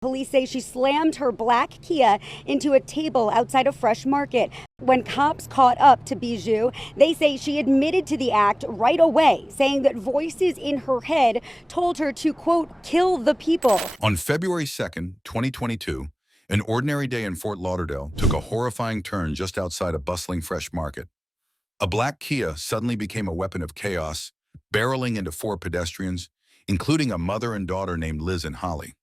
Police say she slammed her black Kia into a table outside a fresh market. When cops caught up to Bijoux, they say she admitted to the act right away, saying that voices in her head told her to, quote, kill the people. On February 2nd, 2022, an ordinary day in Fort Lauderdale took a horrifying turn just outside a bustling fresh market. A black Kia suddenly became a weapon of chaos, barreling into 4 pedestrians, including a mother and daughter named Liz and Holly.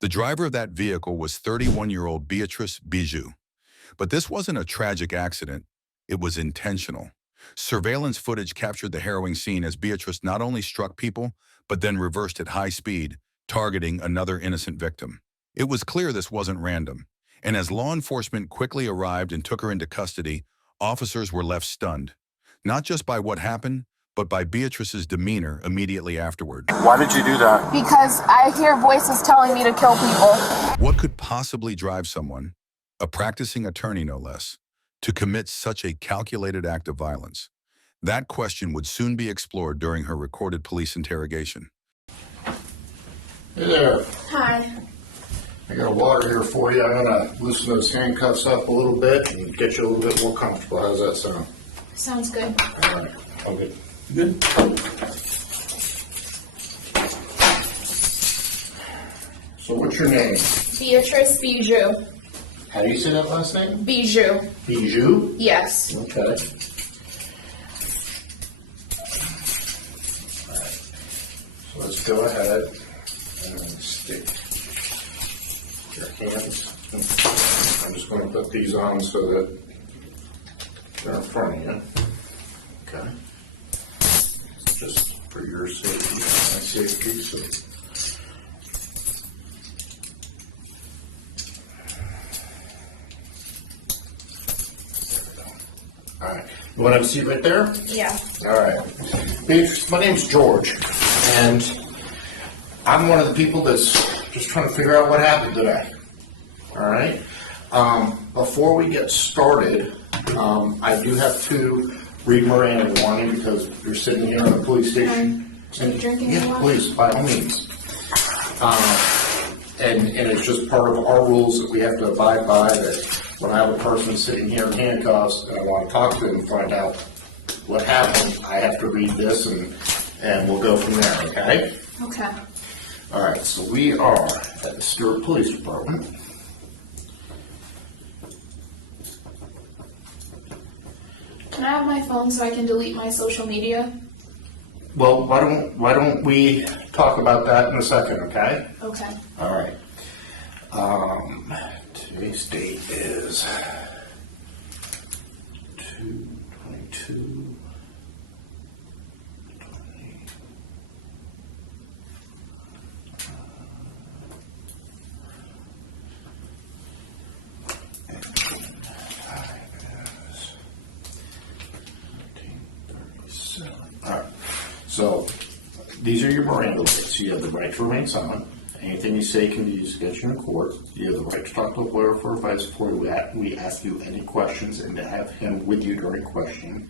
The driver of that vehicle was 31-year-old Beatrice Bijoux. But this wasn't a tragic accident, it was intentional. Surveillance footage captured the harrowing scene as Beatrice not only struck people, but then reversed at high speed, targeting another innocent victim. It was clear this wasn't random, and as law enforcement quickly arrived and took her into custody, officers were left stunned, not just by what happened, but by Beatrice's demeanor immediately afterward. Why did you do that? Because I hear voices telling me to kill people. What could possibly drive someone, a practicing attorney no less, to commit such a calculated act of violence? That question would soon be explored during her recorded police interrogation. Hey there. Hi. I got a water here for you. I'm gonna loosen those handcuffs up a little bit and get you a little bit more comfortable. How's that sound? Sounds good. All right. All good. Good. So what's your name? Beatrice Bijoux. How do you say that last name? Bijoux. Bijoux? Yes. Okay. All right. So let's go ahead and stick your hands. I'm just going to put these on so that they're in front of you. Okay. Just for your safety and my safety. So. All right. You want to have a seat right there? Yeah. All right. Beatrice, my name's George, and I'm one of the people that's just trying to figure out what happened today. All right. Before we get started, I do have to read Miranda warning because you're sitting here in the police station. Are you drinking Yeah, anymore? please, by all means. And it's just part of our rules that we have to abide by, that when I have a person sitting here in handcuffs and I want to talk to them and find out what happened, I have to read this and we'll go from there, okay? Okay. All right, so we are at the Stewart Police Department. Can I have my phone so I can delete my social media? Well, why don't we talk about that in a second, okay? Okay. All right. Today's date is 2/22. All right. So these are your Miranda rights. You have the right to remain silent. Anything you say can be used against you in court. You have the right to talk to a lawyer for advice before we ask you any questions and to have him with you during questioning.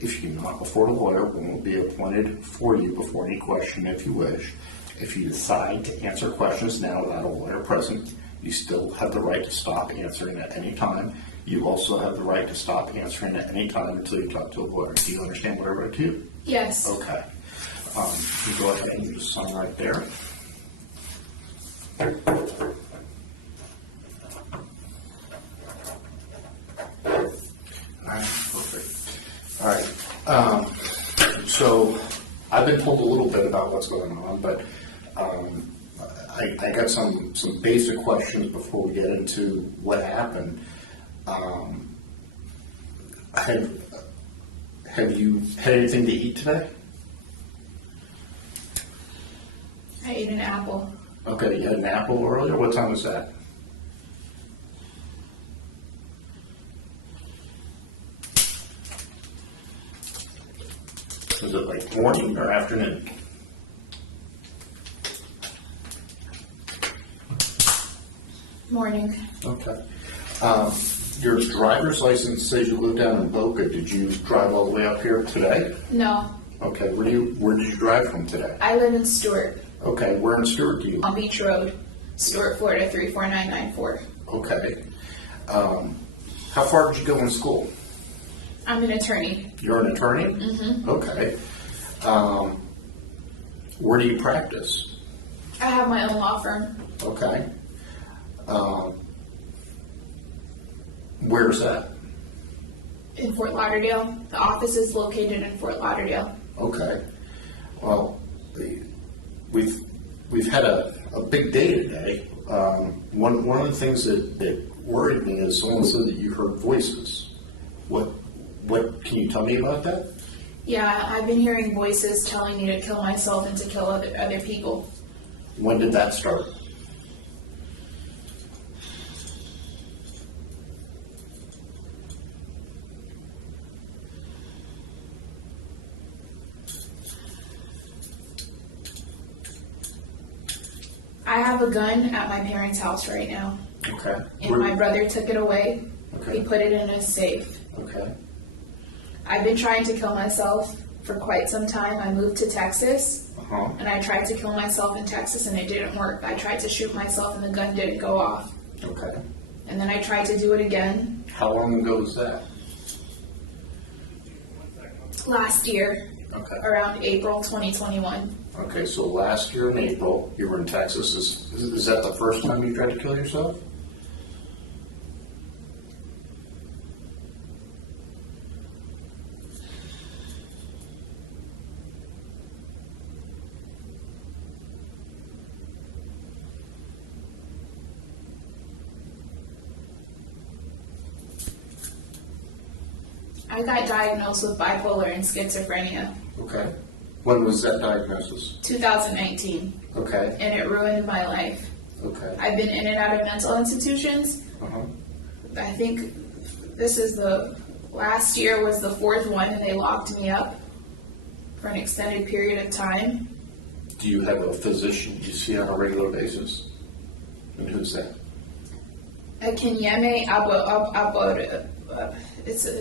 If you do not afford a lawyer, one will be appointed for you before any question if you wish. If you decide to answer questions now without a lawyer present, you still have the right to stop answering at any time. You also have the right to stop answering at any time until you talk to a lawyer. Do you understand what I wrote to you? Yes. Okay. You go ahead and just sign right there. Alright, perfect. Alright, so I've been told a little bit about what's going on, but I got some basic questions before we get into what happened. Have you had anything to eat today? I ate an apple. Okay, you had an apple earlier? What time was that? Was it like morning or afternoon? Morning. Okay. Your driver's license says you live down in Boca. Did you drive all the way up here today? No. Okay, where did you drive from today? I live in Stewart Okay, where in Stewart do you live? on Beach Road. Stuart, Florida 34994. Okay. How far did you go in school? I'm an attorney. You're an attorney? Mm-hmm. Okay. Where do you practice? I have my own law firm. Okay. Where's that? In Fort Lauderdale. The office is located in Fort Lauderdale. Okay. Well, we've had a big day today. One of the things that worried me is someone said that you heard voices. What can you tell me about that? Yeah, I've been hearing voices telling me to kill myself and to kill other people. When did that start? I have a gun at my parents' house right now. Okay. And my brother took it away. Okay. He put it in a safe. Okay. I've been trying to kill myself for quite some time. I moved to Texas, and I tried to kill myself in Texas, and it didn't work. I tried to shoot myself, and the gun didn't go off. Okay. And then I tried to do it again How long ago was that? last year, Okay. around April 2021. Okay, so last year in April, you were in Texas. Is that the first time you tried to kill yourself? I got diagnosed with bipolar and schizophrenia Okay. When was that diagnosis? 2019, Okay. and it ruined my life. Okay. I've been in and out of mental institutions. Uh-huh. I think this is last year was the fourth one, and they locked me up for an extended period of time. Do you have a physician you see on a regular basis? And who's that? Akinyeme Abod,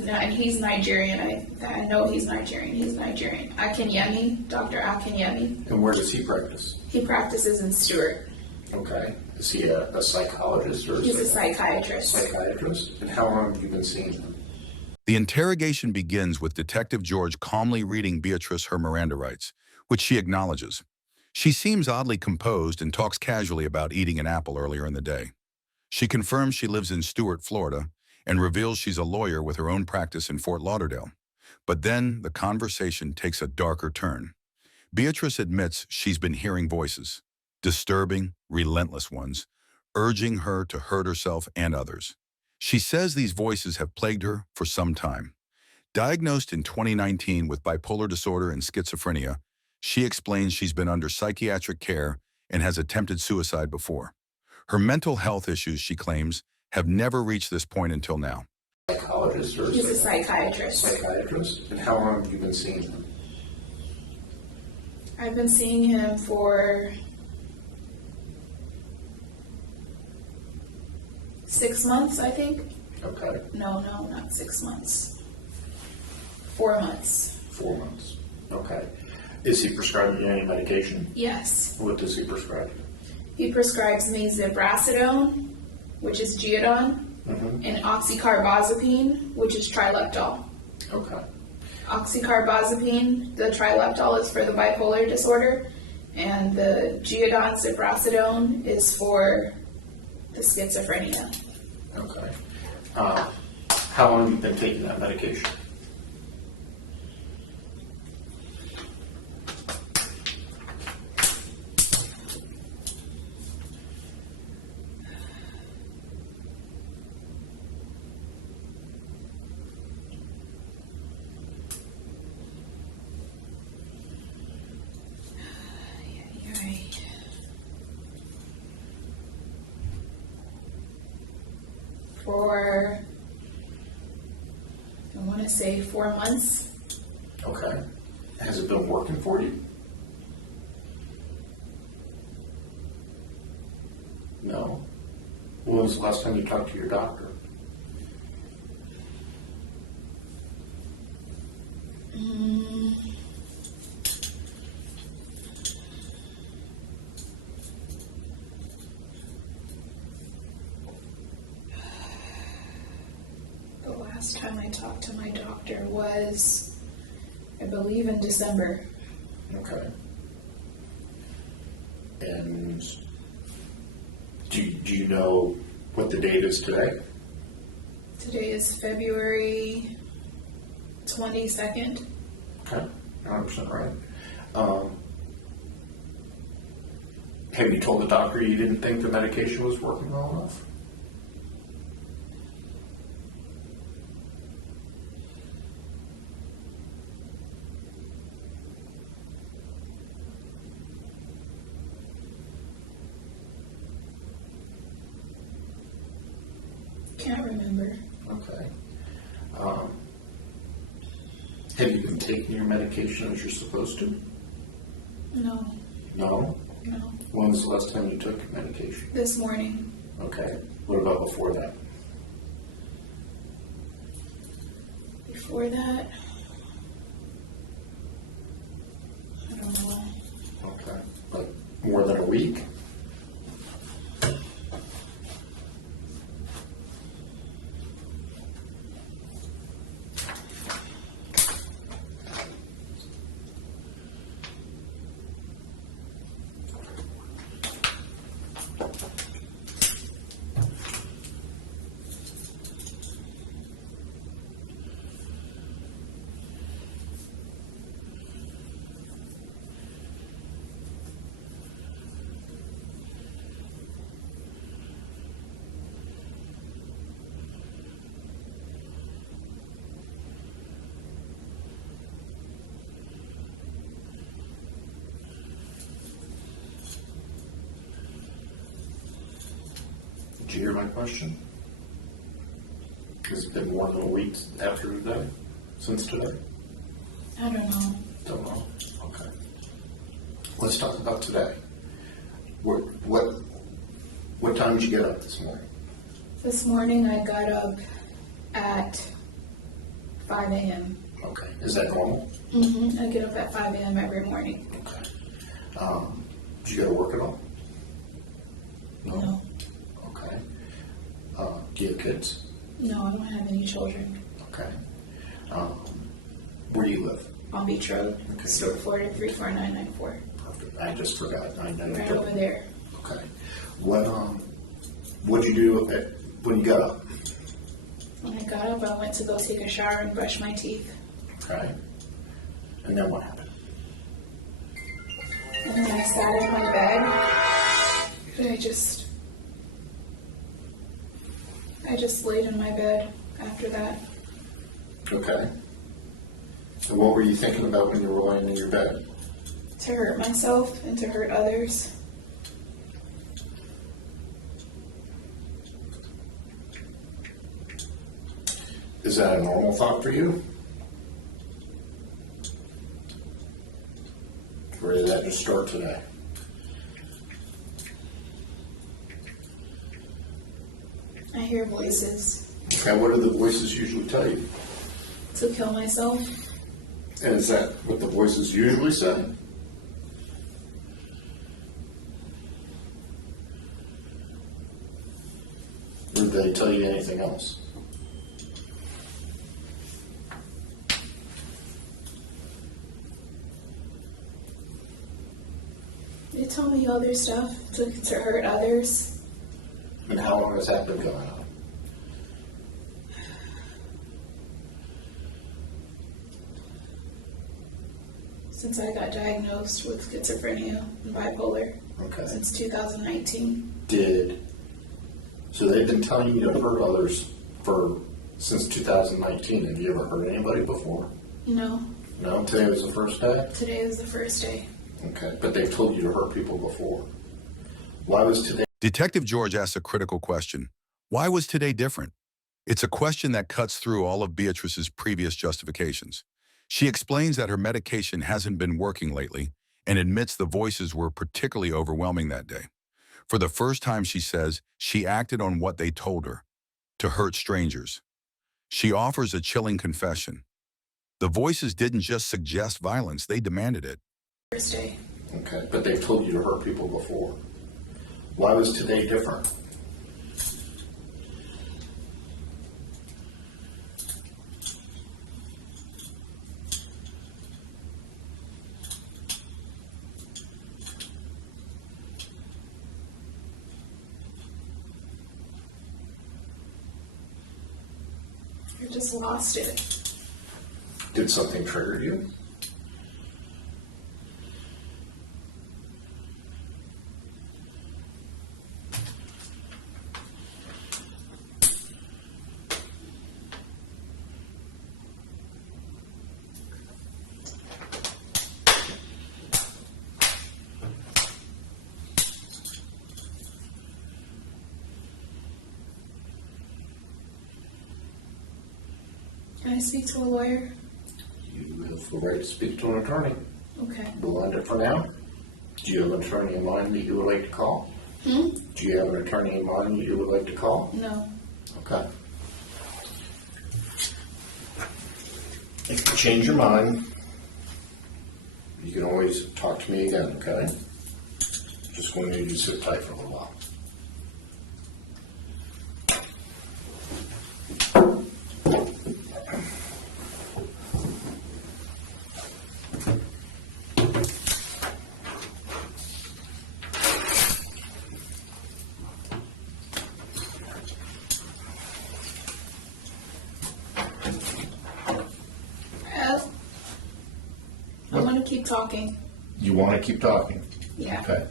and he's Nigerian. I know he's Nigerian. He's Nigerian. Akinyeme, Dr. Akinyeme. And where does he practice? He practices in Stuart. Okay. Is he a psychologist or He's a psychiatrist. psychiatrist? And how long have you been seeing him? The interrogation begins with Detective George calmly reading Beatrice her Miranda rights, which she acknowledges. She seems oddly composed and talks casually about eating an apple earlier in the day. She confirms she lives in Stuart, Florida, and reveals she's a lawyer with her own practice in Fort Lauderdale. But then the conversation takes a darker turn. Beatrice admits she's been hearing voices, disturbing, relentless ones, urging her to hurt herself and others. She says these voices have plagued her for some time. Diagnosed in 2019 with bipolar disorder and schizophrenia, she explains she's been under psychiatric care and has attempted suicide before. Her mental health issues, she claims, have never reached this point until now. Psychologist or He's a psychiatrist. psychiatrist? And how long have you been seeing him? I've been seeing him for 6 months, I think. Okay. No, not 6 months. 4 months. 4 months. Okay. Is he prescribing you any medication? Yes. What does he prescribe you? He prescribes me zibrasidone, which is Geodon, and oxycarbazepine, which is trileptal. Okay. Oxycarbazepine, the trileptal is for the bipolar disorder, and the Geodon zibrasidone is for the schizophrenia. Okay. How long have you been taking that medication? For, I want to say 4 months. Okay. Has it been working for you? No. When was the last time you talked to your doctor? last time I talked to my doctor was, I believe, in December. Okay. And do you know what the date is today? Today is February 22nd. Okay, 100% right. Have you told the doctor you didn't think the medication was working well enough? Can't remember. Okay. Have you been taking your medication as you're supposed to? No, No? no. When was the last time you took medication? This morning. Okay. What about before that? Before that, I don't know. Okay. Like more than a week? Did you hear my question? Has it been more than a week after today? Since today? I don't know. Don't know. Okay. Let's talk about today. What time did you get up this morning? This morning I got up at 5 a.m. Okay. Is that normal? I get up at 5 a.m. every morning. Okay. Did you go to work at all? No. Okay. Do you have kids? No, I don't have any children. Okay. Where do you live? On Beach Road, Okay. Stuart, Florida 34994. Perfect. I just forgot. I know. Right over there. Okay. What'd you do when you got up? When I got up, I went to go take a shower and brush my teeth. Okay. And then what happened? And then I sat in my bed, and I just laid in my bed after that. Okay. And what were you thinking about when you were lying in your bed? To hurt myself and to hurt others. Is that a normal thought for you? Or did that just start today? I hear voices. Okay, what do the voices usually tell you? To kill myself. And is that what the voices usually say? Or did they tell you anything else? They tell me other stuff to hurt others. And how long has that been going on? Since I got diagnosed with schizophrenia and bipolar. Okay. Since 2019. So they've been telling you to hurt others since 2019. Have you ever hurt anybody before? No. No? Today was the first day? Today is the first day. Okay. But they've told you to hurt people before. Why was today? Detective George asks a critical question. Why was today different? It's a question that cuts through all of Beatrice's previous justifications. She explains that her medication hasn't been working lately and admits the voices were particularly overwhelming that day. For the first time, she says, she acted on what they told her, to hurt strangers. She offers a chilling confession. The voices didn't just suggest violence, they demanded it. First day. Okay. But they've told you to hurt people before. Why was today different? I just lost it. Did something trigger you? Can I speak to a lawyer? You have the right to speak to an attorney. Okay. We'll end it for now. Do you have an attorney in mind that you would like to call? Do you have an attorney in mind that you would like to call? No. Okay. If you change your mind, you can always talk to me again, okay? Just going to need you to sit tight for a little while. I want to keep talking. You want to keep talking? Yeah. Okay.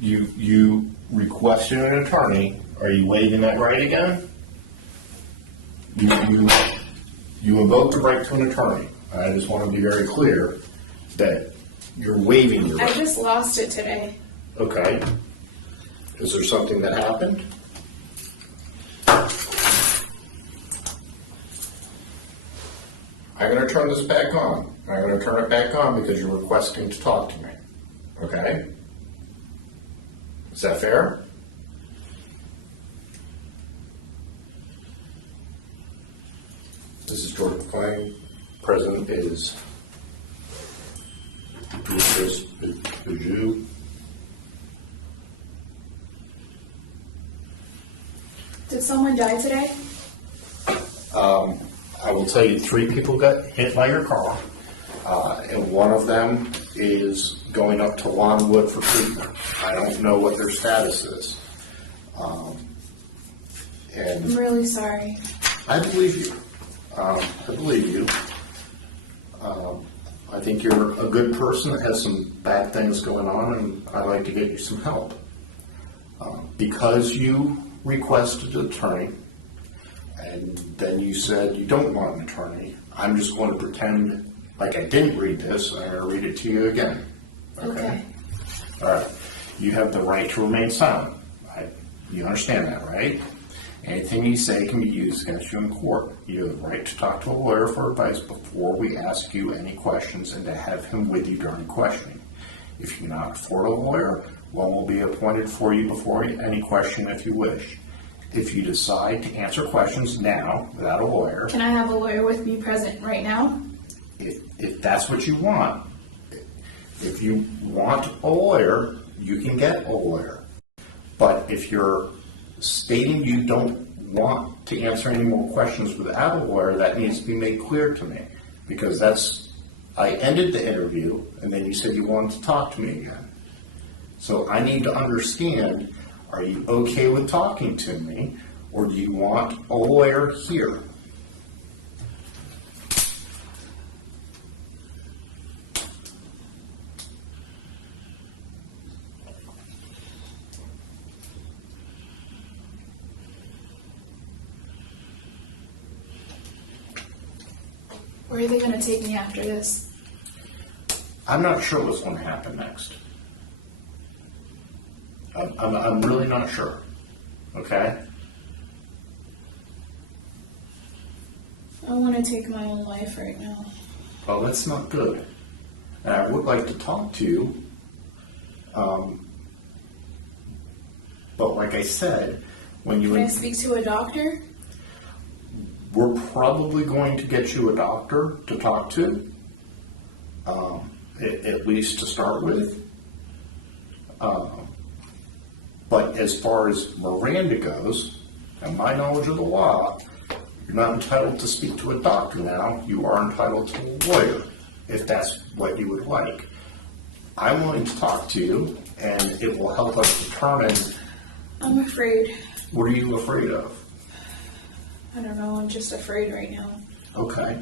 You requested an attorney. Are you waiving that right again? You invoked the right to an attorney. I just want to be very clear that you're waiving your I right. just lost it today. Okay. Is there something that happened? I'm going to turn this back on. I'm going to turn it back on because you're requesting to talk to me. Okay? Is that fair? This is Jordan McClain. President is Beatrice Bijoux. Did someone die today? I will tell you 3 people got hit by your car, and one of them is going up to Longwood for treatment. I don't know what their status is. And I'm really sorry. I believe you. I believe you. I think you're a good person that has some bad things going on, and I'd like to get you some help. Because you requested an attorney, and then you said you don't want an attorney, I'm just going to pretend like I didn't read this, and I'm going to read it to you again. Okay. All right. You have the right to remain silent. You understand that, right? Anything you say can be used against you in court. You have the right to talk to a lawyer for advice before we ask you any questions and to have him with you during questioning. If you cannot afford a lawyer, one will be appointed for you before any question if you wish. If you decide to answer questions now without a lawyer, Can I have a lawyer with me present right now? if that's what you want, if you want a lawyer, you can get a lawyer. But if you're stating you don't want to answer any more questions without a lawyer, that needs to be made clear to me. Because I ended the interview, and then you said you wanted to talk to me again. So I need to understand, are you okay with talking to me, or do you want a lawyer here? Where are they going to take me after this? I'm not sure what's going to happen next. I'm really not sure. Okay? I want to take my own life right now. Well, that's not good. And I would like to talk to you. But like I said, when you... Can I speak to a doctor? We're probably going to get you a doctor to talk to, at least to start with. But as far as Miranda goes, and my knowledge of the law, you're not entitled to speak to a doctor now. You are entitled to a lawyer, if that's what you would like. I'm willing to talk to you, and it will help us determine... I'm afraid. What are you afraid of? I don't know, I'm just afraid right now. Okay.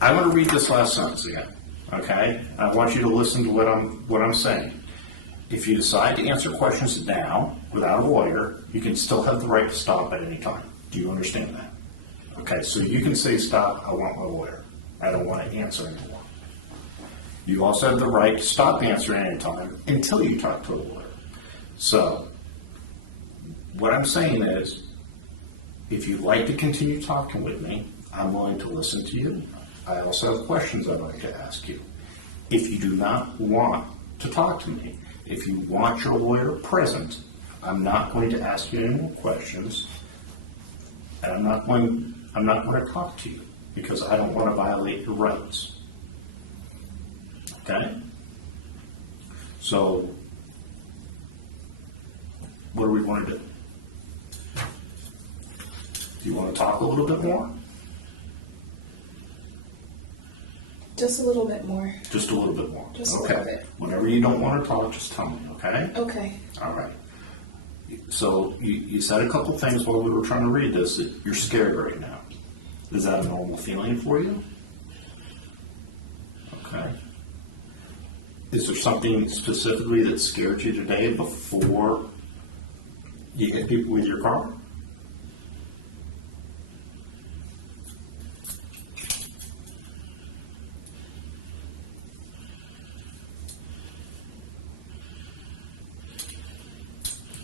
I'm going to read this last sentence again. Okay? I want you to listen to what I'm saying. If you decide to answer questions now without a lawyer, you can still have the right to stop at any time. Do you understand that? Okay, so you can say, stop, I want my lawyer. I don't want to answer anymore. You also have the right to stop answering any time until you talk to a lawyer. So, what I'm saying is, if you'd like to continue talking with me, I'm willing to listen to you. I also have questions I'd like to ask you. If you do not want to talk to me, if you want your lawyer present, I'm not going to ask you any more questions, and I'm not going to talk to you because I don't want to violate your rights. Okay? So, what do we want to do? Do you want to talk a little bit more? Just a little bit more. Just a little bit more. Just a okay. little bit. Whenever you don't want to talk, just tell me, okay? Okay. All right. So you said a couple things while we were trying to read this that you're scared right now. Is that a normal feeling for you? Okay. Is there something specifically that scared you today before you hit people with your car?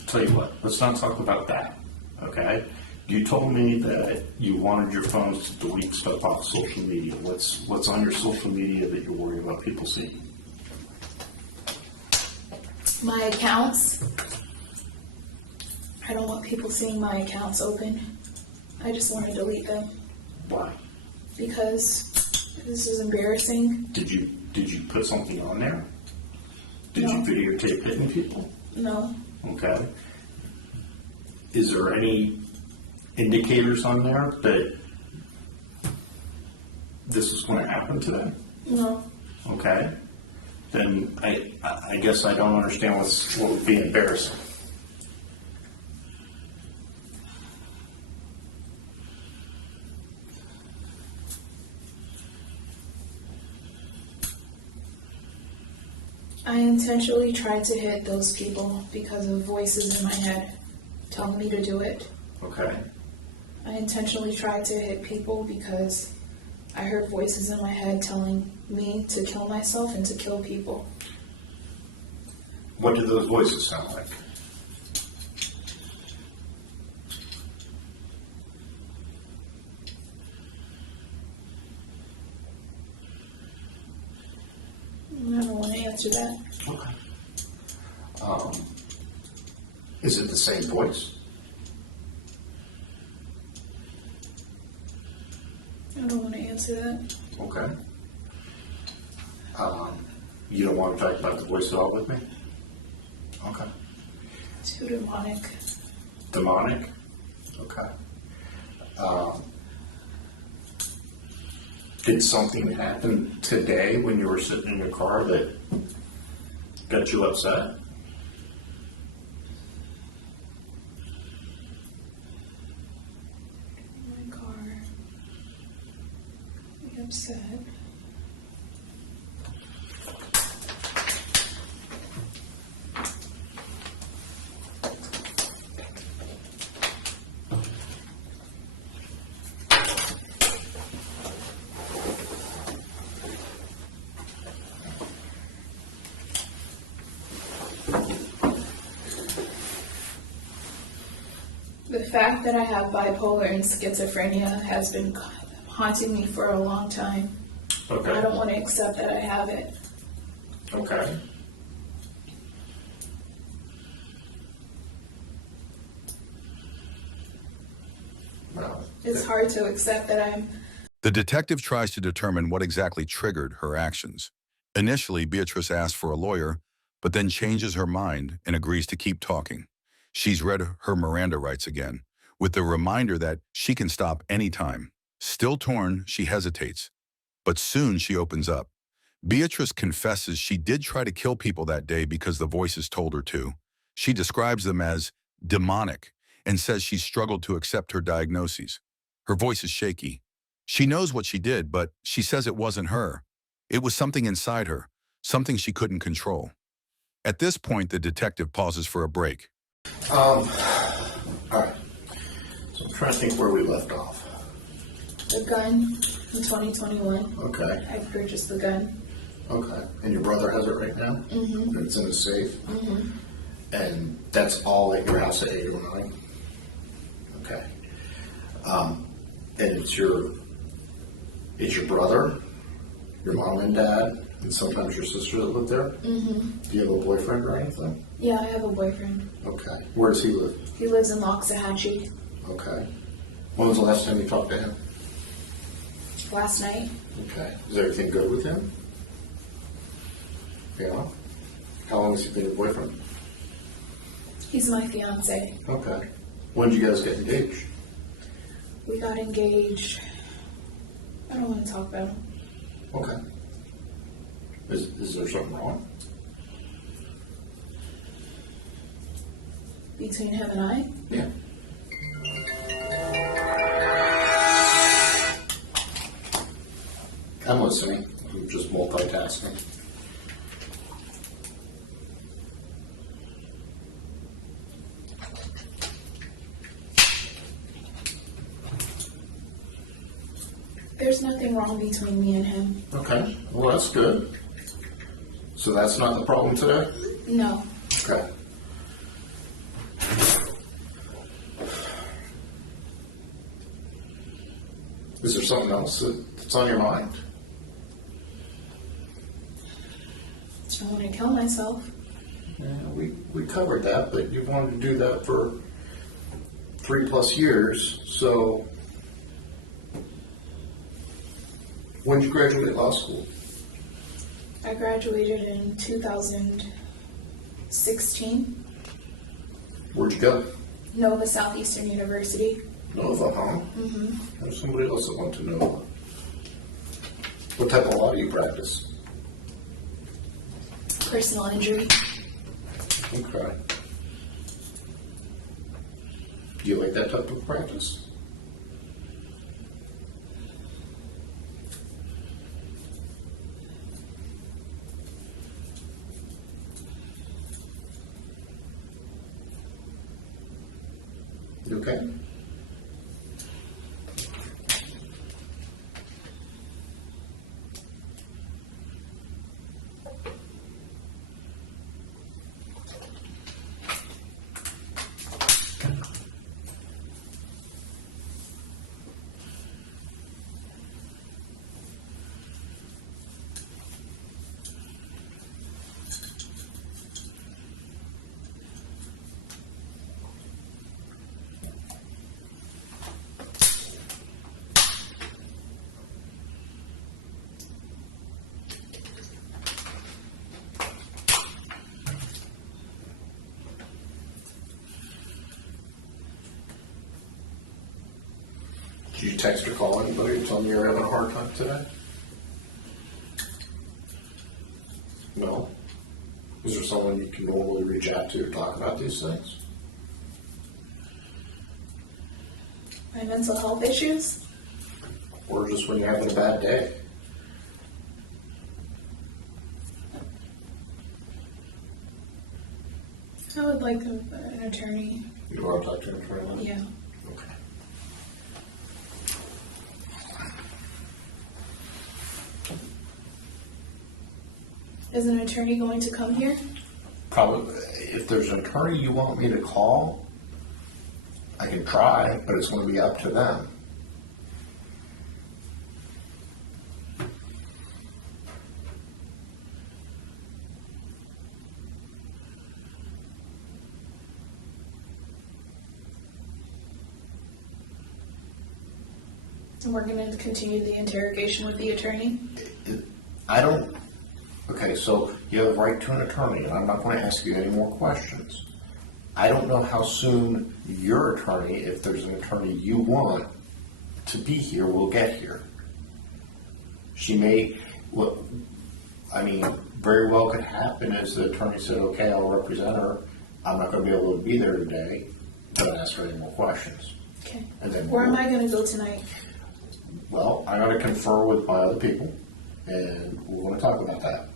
Tell you what, let's not talk about that, okay? You told me that you wanted your phones to delete stuff off social media. What's on your social media that you're worried about people seeing? My accounts. I don't want people seeing my accounts open. I just want to delete them Why? because this is embarrassing. Did you put something on there? Did No. you videotape hitting people? No. Okay. Is there any indicators on there that this is going to happen today? No. Okay. Then I guess I don't understand what would be embarrassing. I intentionally tried to hit those people because of voices in my head telling me to do it. Okay. I intentionally tried to hit people because I heard voices in my head telling me to kill myself and to kill people. What do those voices sound like? I don't want to answer that. Okay. Is it the same voice? I don't want to answer that. Okay. You don't want to talk about the voice at all with me? Okay. Too demonic. Demonic? Okay. Did something happen today when you were sitting in your car that got you upset? My car. I'm upset. The fact that I have bipolar and schizophrenia has been haunting me for a long time. Okay. I don't want to accept that I have it. Okay. Well, It's hard to accept that I'm. The detective tries to determine what exactly triggered her actions. Initially, Beatrice asks for a lawyer, but then changes her mind and agrees to keep talking. She's read her Miranda rights again, with the reminder that she can stop anytime. Still torn, she hesitates, but soon she opens up. Beatrice confesses she did try to kill people that day because the voices told her to. She describes them as demonic and says she struggled to accept her diagnoses. Her voice is shaky. She knows what she did, but she says it wasn't her. It was something inside her, something she couldn't control. At this point, the detective pauses for a break. All right. So I'm trying to think where we left off. The gun in 2021. Okay. I purchased the gun. Okay. And your brother has it right now? Mm-hmm. And it's in the safe? Mm-hmm. And that's all at your house at 809? Okay. And it's your brother, your mom and dad, and sometimes your sister that live there? Mm-hmm. Do you have a boyfriend or anything? Yeah, I have a boyfriend. Okay. Where does he live? He lives in Loxahatchee. Okay. When was the last time you talked to him? Last night. Okay. Is everything good with him? Yeah. How long has he been your boyfriend? He's my fiance. Okay. When did you guys get engaged? We got engaged. I don't want to talk about him. Okay. Is there something wrong? Between him and I? Yeah. I'm listening. I'm just multitasking. There's nothing wrong between me and him. Okay. Well, that's good. So that's not the problem today? No. Okay. Is there something else that's on your mind? I want to kill myself. Yeah, we covered that, but you wanted to do that for 3+ years, so when did you graduate law school? I graduated in 2016. Where'd you go? Nova Southeastern University. Nova, huh? Mm-hmm. There's somebody else that wants to know. What type of law do you practice? Personal injury. Okay. Do you like that type of practice? You okay? Did you text or call anybody to tell them you're having a hard time today? No? Is there someone you can normally reach out to talk about these things? My mental health issues? Or just when you're having a bad day? I would like an attorney. You want to talk to an attorney? Yeah. Okay. Is an attorney going to come here? Probably, if there's an attorney you want me to call, I can try, but it's going to be up to them. And we're going to continue the interrogation with the attorney? I don't. Okay, so you have a right to an attorney, and I'm not going to ask you any more questions. I don't know how soon your attorney, if there's an attorney you want to be here, will get here. She may, well, I mean, very well could happen is the attorney said, okay, I'll represent her. I'm not going to be able to be there today. don't ask her any more questions. Okay. And then Where am I going to go tonight? Well, I'm going to confer with my other people, and we're going to talk about that.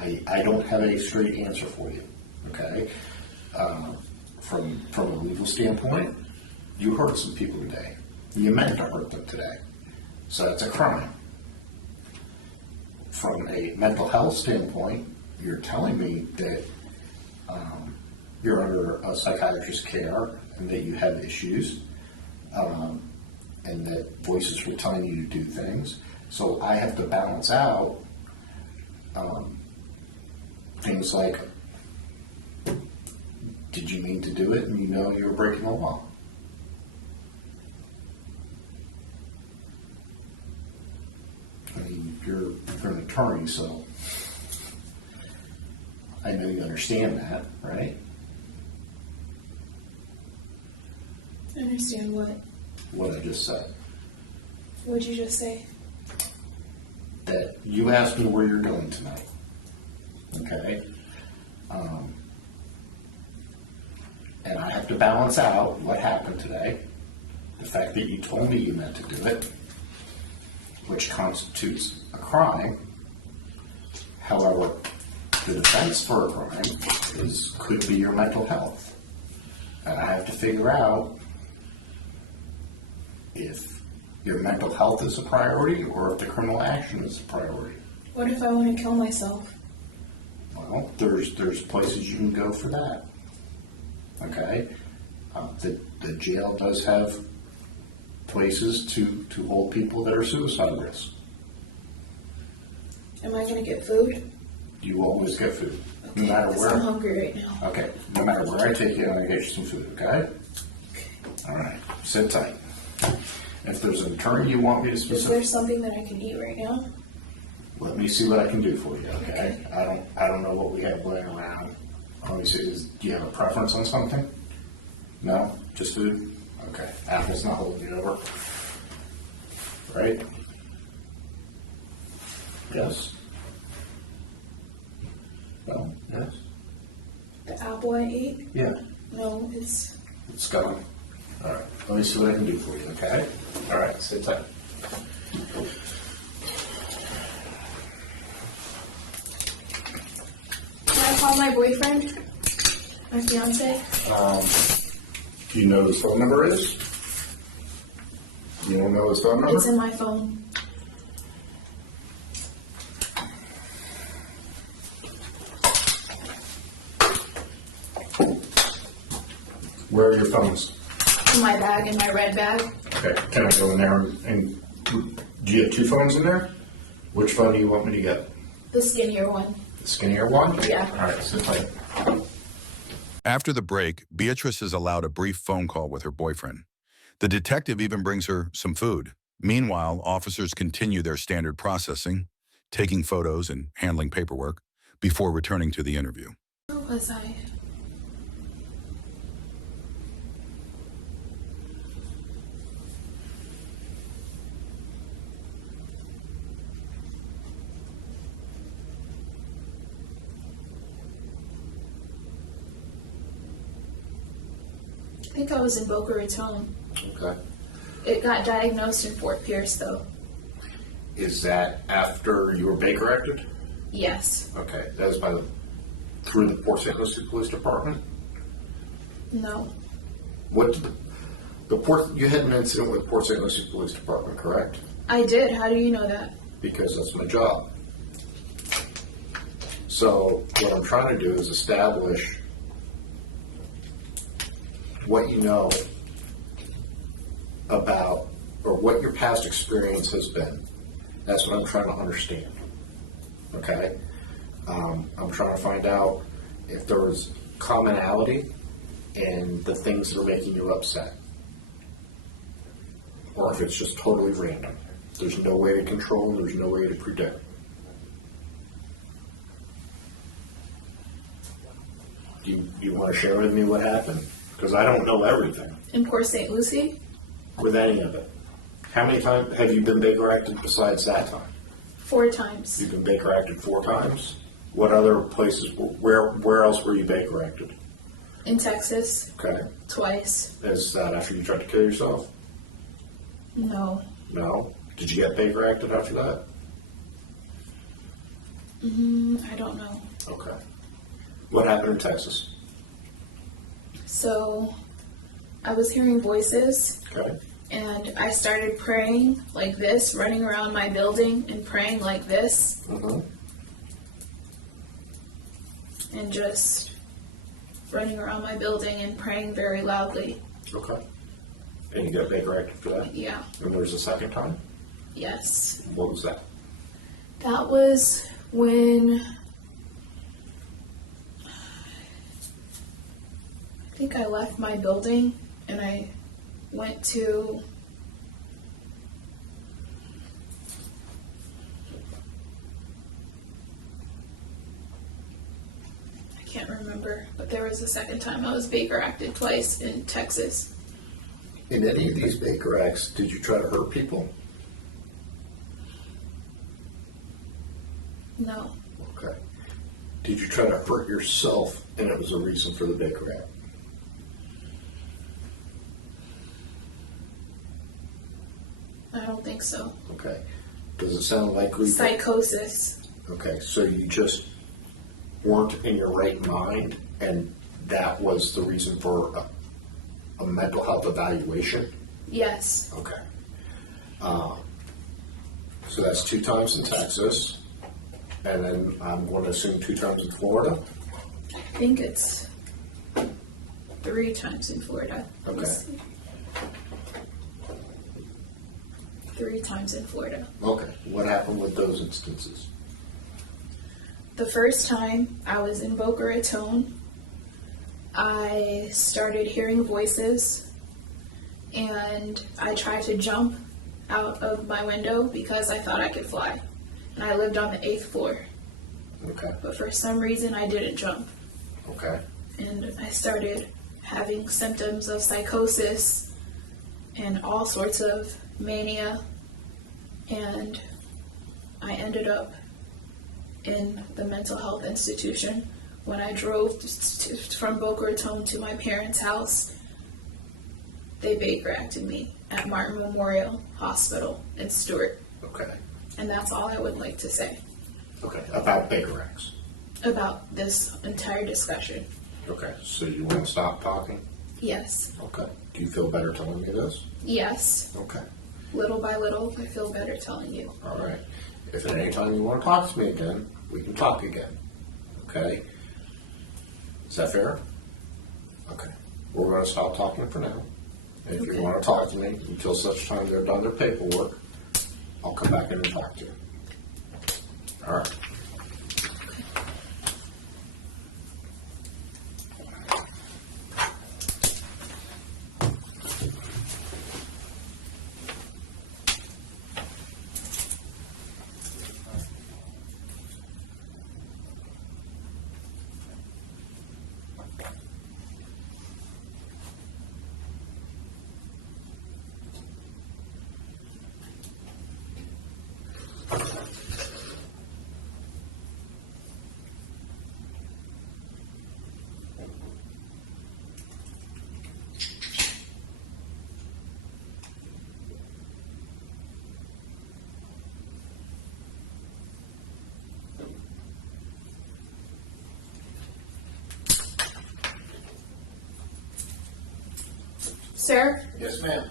I don't have a straight answer for you, okay? From a legal standpoint, you hurt some people today. You meant to hurt them today. So that's a crime. From a mental health standpoint, you're telling me that you're under a psychiatrist's care and that you have issues, and that voices were telling you to do things. So I have to balance out things like, did you mean to do it and you know you're breaking the law? I mean, you're an attorney, so I know you understand that, right? I understand what? What I just said. What'd you just say? That you asked me where you're going tonight. Okay? And I have to balance out what happened today, the fact that you told me you meant to do it, which constitutes a crime. However, the defense for a crime could be your mental health. And I have to figure out if your mental health is a priority or if the criminal action is a priority. What if I want to kill myself? Well, there's places you can go for that. Okay? The jail does have places to hold people that are suicide risk. Am I going to get food? You always get food. Okay, No matter 'cause where. I'm hungry right now. Okay, no matter where I take you, I'm going to get you some food, okay? All right, sit tight. If there's an attorney you want me to Is there specific, something that I can eat right now? let me see what I can do for you, okay? I don't know what we have laying around. Let me see, do you have a preference on something? No? Just food? Okay, Apple's not holding you over. Right? Yes? No? Yes? The apple I ate? Yeah. No, it's... It's gone. All right. Let me see what I can do for you, okay? All right. Sit tight. Can I call my boyfriend? My fiance? Do you know who his phone number is? You don't know his phone number? It's in my phone. Where are your phones? In my bag, in my red bag. Okay. Can I go in there and do you have two phones in there? Which phone do you want me to get? The skinnier one. The skinnier one? Yeah. All right. Sit tight. After the break, Beatrice is allowed a brief phone call with her boyfriend. The detective even brings her some food. Meanwhile, officers continue their standard processing, taking photos and handling paperwork, before returning to the interview. Where was I? I think I was in Boca Raton. Okay. It got diagnosed in Fort Pierce, though. Is that after you were Baker acted? Yes. Okay. That was through the Port St. Lucie Police Department? No. What did you had an incident with Port St. Lucie Police Department, correct? I did. How do you know that? Because that's my job. So what I'm trying to do is establish what you know about, or what your past experience has been. That's what I'm trying to understand. Okay? I'm trying to find out if there was commonality in the things that are making you upset. Or if it's just totally random. There's no way to control, there's no way to predict. Do you want to share with me what happened? Because I don't know everything In Port St. Lucie? with any of it. How many times have you been Baker acted besides that time? 4 times. You've been Baker acted 4 times? What other places, where else were you Baker acted? In Texas, Okay. twice. Is that after you tried to kill yourself? No. No. Did you get Baker acted after that? I don't know. Okay. What happened in Texas? So, I was hearing voices, Okay. and I started praying like this, running around my building and praying like this, Mm-hmm. and just running around my building and praying very loudly. Okay. And you got Baker acted for that? Yeah. And there was a second time? Yes. What was that? That was when I think I left my building and I went to I can't remember, but there was a second time I was Baker acted twice in Texas. In any of these Baker acts, did you try to hurt people? No. Okay. Did you try to hurt yourself and it was a reason for the Baker act? I don't think so. Okay. Does it sound likely? Psychosis. Okay, so you just weren't in your right mind and that was the reason for a mental health evaluation? Yes. Okay. So that's 2 times in Texas, and then I'm going to assume 2 times in Florida? I think it's 3 times in Florida. Let me Okay. see. 3 times in Florida. Okay, what happened with those instances? The first time I was in Boca Raton, I started hearing voices and I tried to jump out of my window because I thought I could fly. And I lived on the 8th floor. Okay, But for some reason I didn't jump. okay, And I started having symptoms of psychosis and all sorts of mania. And I ended up in the mental health institution. When I drove from Boca Raton to my parents' house, they Baker acted me at Martin Memorial Hospital in Stewart. okay, And that's all I would like to say okay, about Baker acts. about this entire discussion. Okay, so you want to stop talking? Yes. Okay, do you feel better telling me this? Yes. Okay, Little by little, I feel better telling you. all right. If at any time you want to talk to me again, we can talk again, okay? Is that fair? Okay, we're going to stop talking for now. And if Okay. you want to talk to me until such time they're done their paperwork, I'll come back in and talk to you. All right. Sir? Yes, ma'am.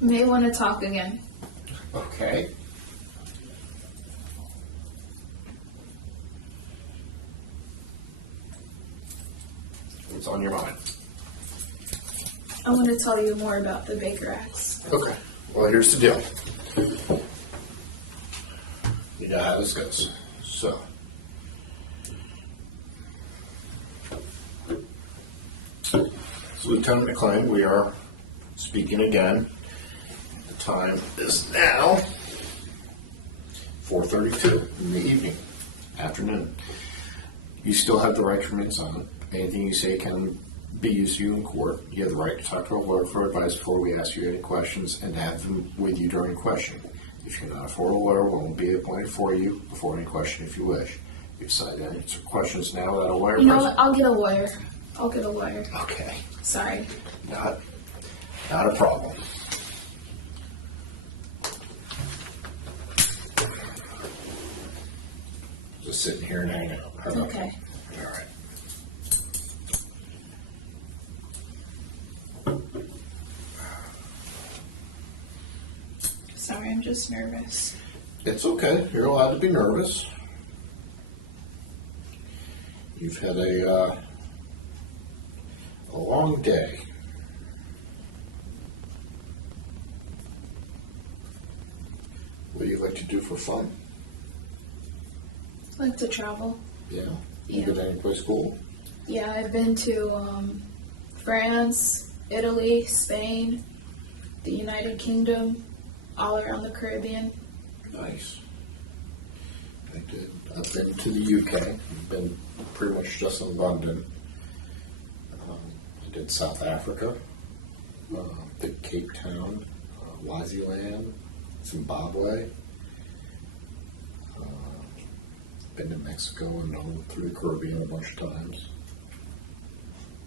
You may want to talk again. Okay. What's on your mind? I want to tell you more about the Baker Acts. Okay. Well, here's the deal. You know how this goes. So, Lieutenant McLean, we are speaking again. The time is now 4:32 in the evening, afternoon. You still have the right to remain silent. Anything you say can be used to you in court. You have the right to talk to a lawyer for advice before we ask you any questions and to have them with you during questioning. If you're not afford a lawyer, we won't be appointed for you before any question if you wish. You decide to answer questions now without a lawyer You know present. what? I'll get a lawyer. I'll get a lawyer. Okay, Sorry. not a problem. Just sitting here and hang out. How about Okay. that? All right. Sorry, I'm just nervous. It's okay. You're allowed to be nervous. You've had a long day. What do you like to do for fun? I like to travel. Yeah. Yeah. You been any place cool? Yeah, I've been to France, Italy, Spain, the United Kingdom, all around the Caribbean. Nice. I did. I've been to the UK. I've been pretty much just in London. I did South Africa, did Cape Town, Swaziland, Zimbabwe. Been to Mexico and all through the Caribbean a bunch of times.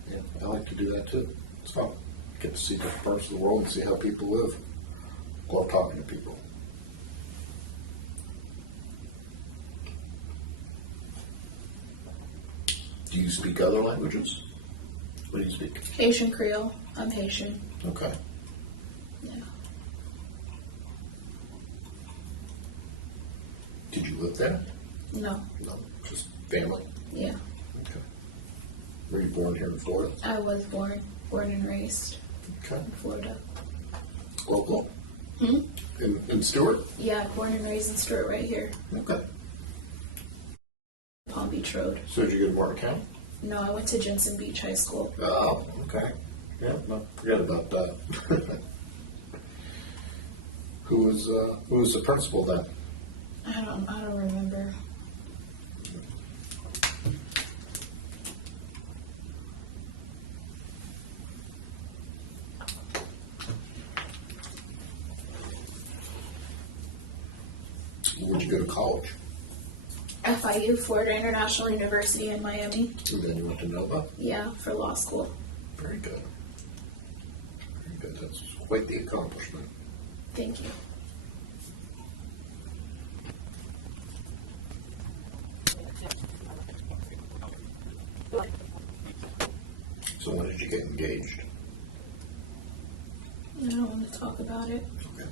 Yeah, I like to do that too. It's fun. Get to see different parts of the world and see how people live. Love talking to people. Do you speak other languages? What do you speak? Haitian Creole. I'm Haitian. Okay. Yeah. Did you live there? No. No, just family. Yeah. Okay. Were you born here in Florida? I was born and raised Okay. in Florida. Local? Hmm? In Stewart? Yeah, born and raised in Stewart right here. Okay. Palm Beach Road. So did you get a Morgantown? No, I went to Jensen Beach High School. Oh, okay. Yeah, no, forget about that. Who was the principal then? I don't remember. Where'd you go to college? FIU, Florida International University in Miami. And then you went to Nova? Yeah, for law school. Very good. Very good. That's quite the accomplishment. Thank you. So when did you get engaged? I don't want to talk about it. Okay.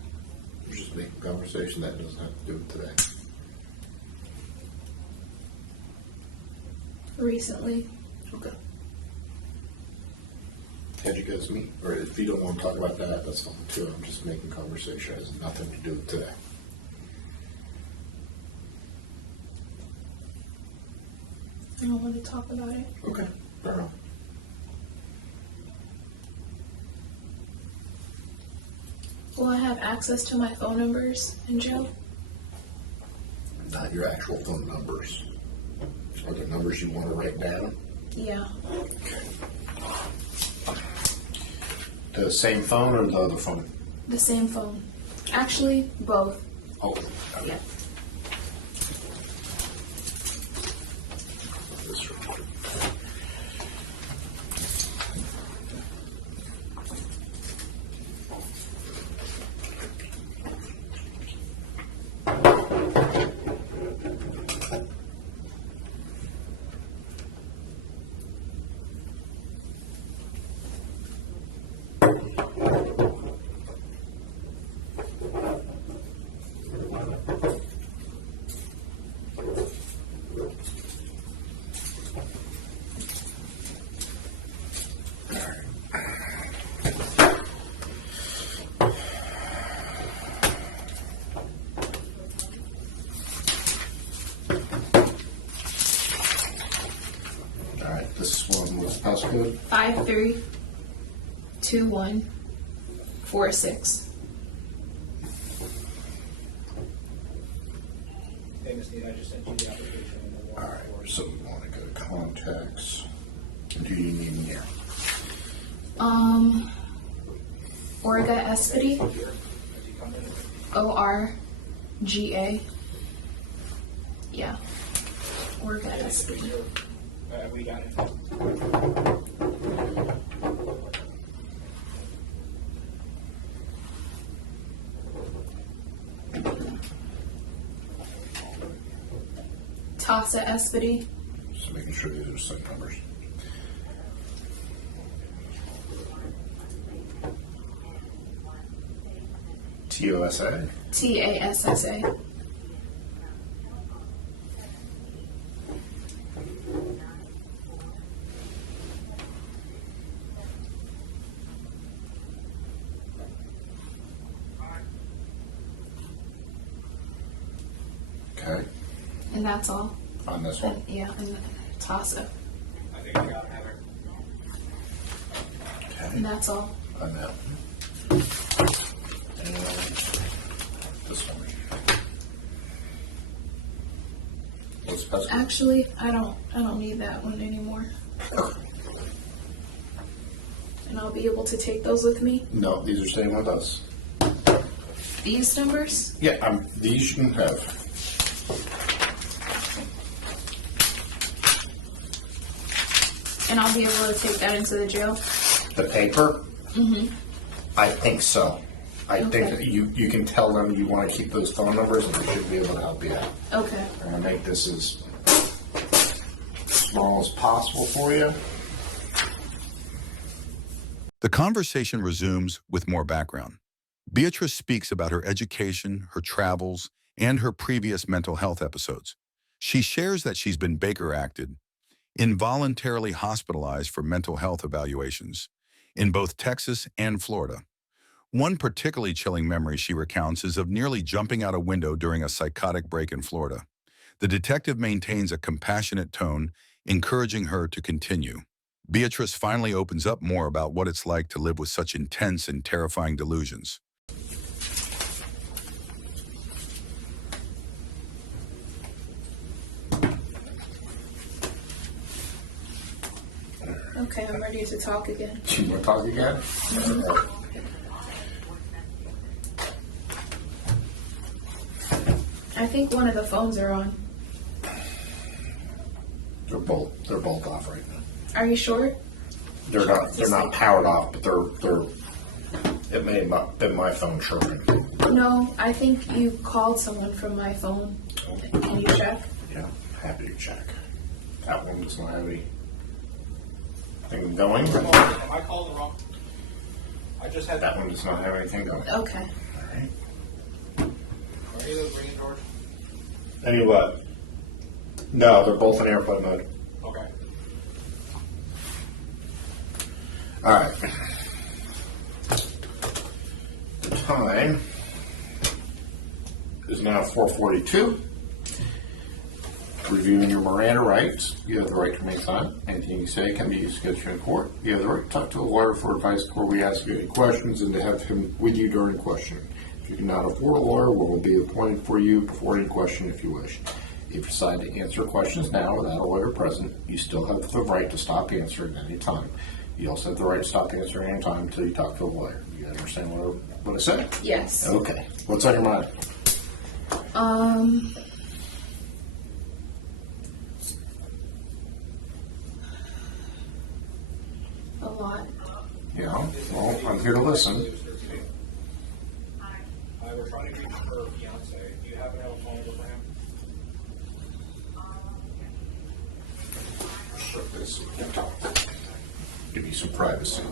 You're just making conversation that doesn't have to do with today. Recently. Okay. How'd you guys meet? Or if you don't want to talk about that, that's fine too. I'm just making conversation. It has nothing to do with today. I don't want to talk about it. Okay. Fair enough. Will I have access to my phone numbers in jail? Not your actual phone numbers. Are there numbers you want to write down? Yeah. The same phone or the other phone? The same phone. Actually, both. Oh, okay. Yeah. This real quick. This one was passcode. 532146. Hey, Miss Nita, I just sent you the application and the All warrant right, for so we want to go to contacts. And who do you need in here? Orga Espity. Has he come in? GA. Yeah. Or Espity. We got it. Tasa Espity. Just making sure these are the same numbers. TOSA. TASSA. Okay. And that's all. On this one. Yeah, and Tasa. I think I got Heather. Okay. And that's all. On that. And this one. What's best? Actually, I don't need that one anymore. And I'll be able to take those with me. No, these are staying with us. These numbers? Yeah, these you can have. And I'll be able to take that into the jail? The paper? Mm-hmm. I think so. I think Okay. that you can tell them you want to keep those phone numbers and they should be able to help you out. Okay. I'm going to make this as small as possible for you. The conversation resumes with more background. Beatrice speaks about her education, her travels, and her previous mental health episodes. She shares that she's been Baker acted, involuntarily hospitalized for mental health evaluations in both Texas and Florida. One particularly chilling memory she recounts is of nearly jumping out a window during a psychotic break in Florida. The detective maintains a compassionate tone, encouraging her to continue. Beatrice finally opens up more about what it's like to live with such intense and terrifying delusions. Okay, I'm ready to talk again. You want to talk again? I think one of the phones are on. They're both off right now. Are you sure? They're not powered off, but they're it may have not been my phone chirping. No, I think you called someone from my phone. Can you check? Yeah, happy to check. That one does not have anything going. Am I calling the wrong? I just had That one does not have anything going. Okay. All right. Are you ringing, George? Any what? No, they're both in airplane mode. Okay. All right. The time is now 4:42. Reviewing your Miranda rights. You have the right to remain silent. Anything you say can be used against you in court. You have the right to talk to a lawyer for advice before we ask you any questions and to have him with you during questioning. If you cannot afford a lawyer, one will be appointed for you before any question if you wish. If you decide to answer questions now without a lawyer present, you still have the right to stop answering at any time. You also have the right to stop answering any time until you talk to a lawyer. You understand what I said? Yes. Okay. What's on your mind? A lot. Yeah. Well, I'm here to listen. We're trying to reach her fiance. Do you have an phone number for him? Sure, this we can talk. Give you some privacy.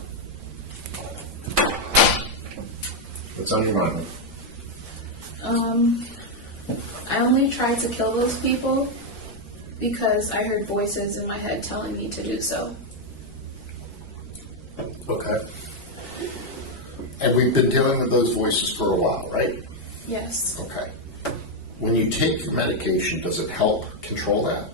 What's on your mind? I only tried to kill those people because I heard voices in my head telling me to do so. Okay. And we've been dealing with those voices for a while, right? Yes. Okay. When you take your medication, does it help control that?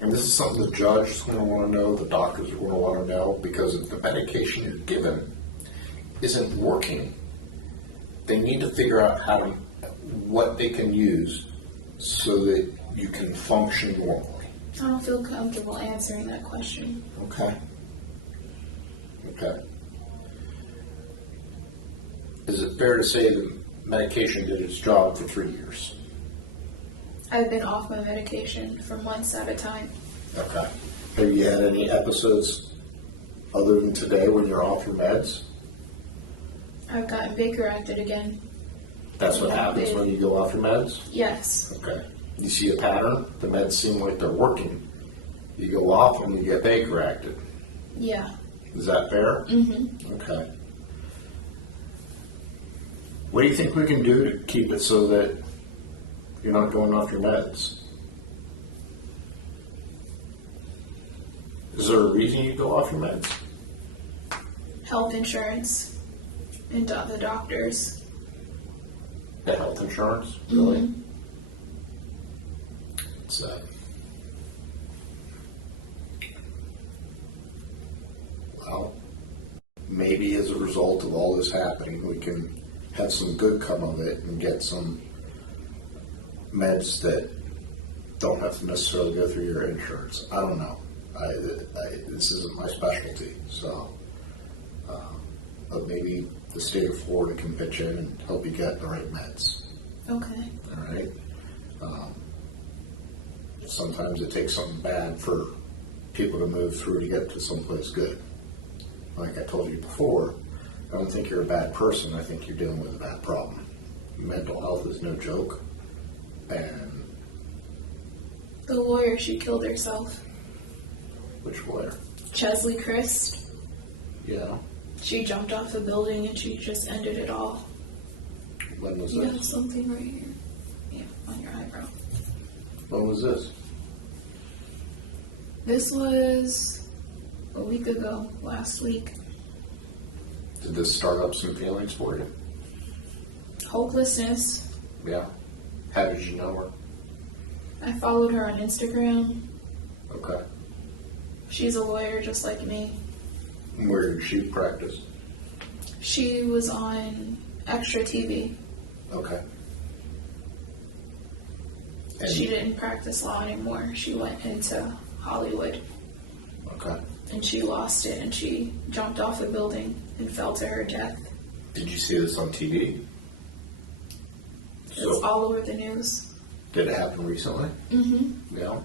And this is something the judge is going to want to know, the doctors are going to want to know, because if the medication you're given isn't working, they need to figure out what they can use so that you can function normally. I don't feel comfortable answering that question. Okay. Okay. Is it fair to say the medication did its job for 3 years? I've been off my medication for months at a time. Okay. Have you had any episodes other than today when you're off your meds? I've gotten Baker-acted again. That's what happens when you go off your meds? Yes. Okay. You see a pattern? The meds seem like they're working. You go off and you get Baker-acted. Yeah. Is that fair? Mm-hmm. Okay. What do you think we can do to keep it so that you're not going off your meds? Is there a reason you go off your meds? Health insurance and the doctors. The health insurance? Really? Mm-hmm. It's well, maybe as a result of all this happening, we can have some good come of it and get some meds that don't have to necessarily go through your insurance. I don't know. This isn't my specialty, so but maybe the state of Florida can pitch in and help you get the right meds. Okay. All right. Sometimes it takes something bad for people to move through to get to someplace good. Like I told you before, I don't think you're a bad person. I think you're dealing with a bad problem. Mental health is no joke. And The lawyer, she killed herself. which lawyer? Chesley Christ. Yeah. She jumped off a building and she just ended it all. When was You have this? something right here. Yeah, on your eyebrow. When was this? This was a week ago, last week. Did this start up some feelings for you? Hopelessness. Yeah. How did you know her? I followed her on Instagram. Okay. She's a lawyer just like me. Where did she practice? She was on Extra TV. Okay. And She didn't practice law anymore. She went into Hollywood okay. and she lost it and she jumped off a building and fell to her death. Did you see this on TV? It's all over the news. Did it happen recently? Mm-hmm. Yeah.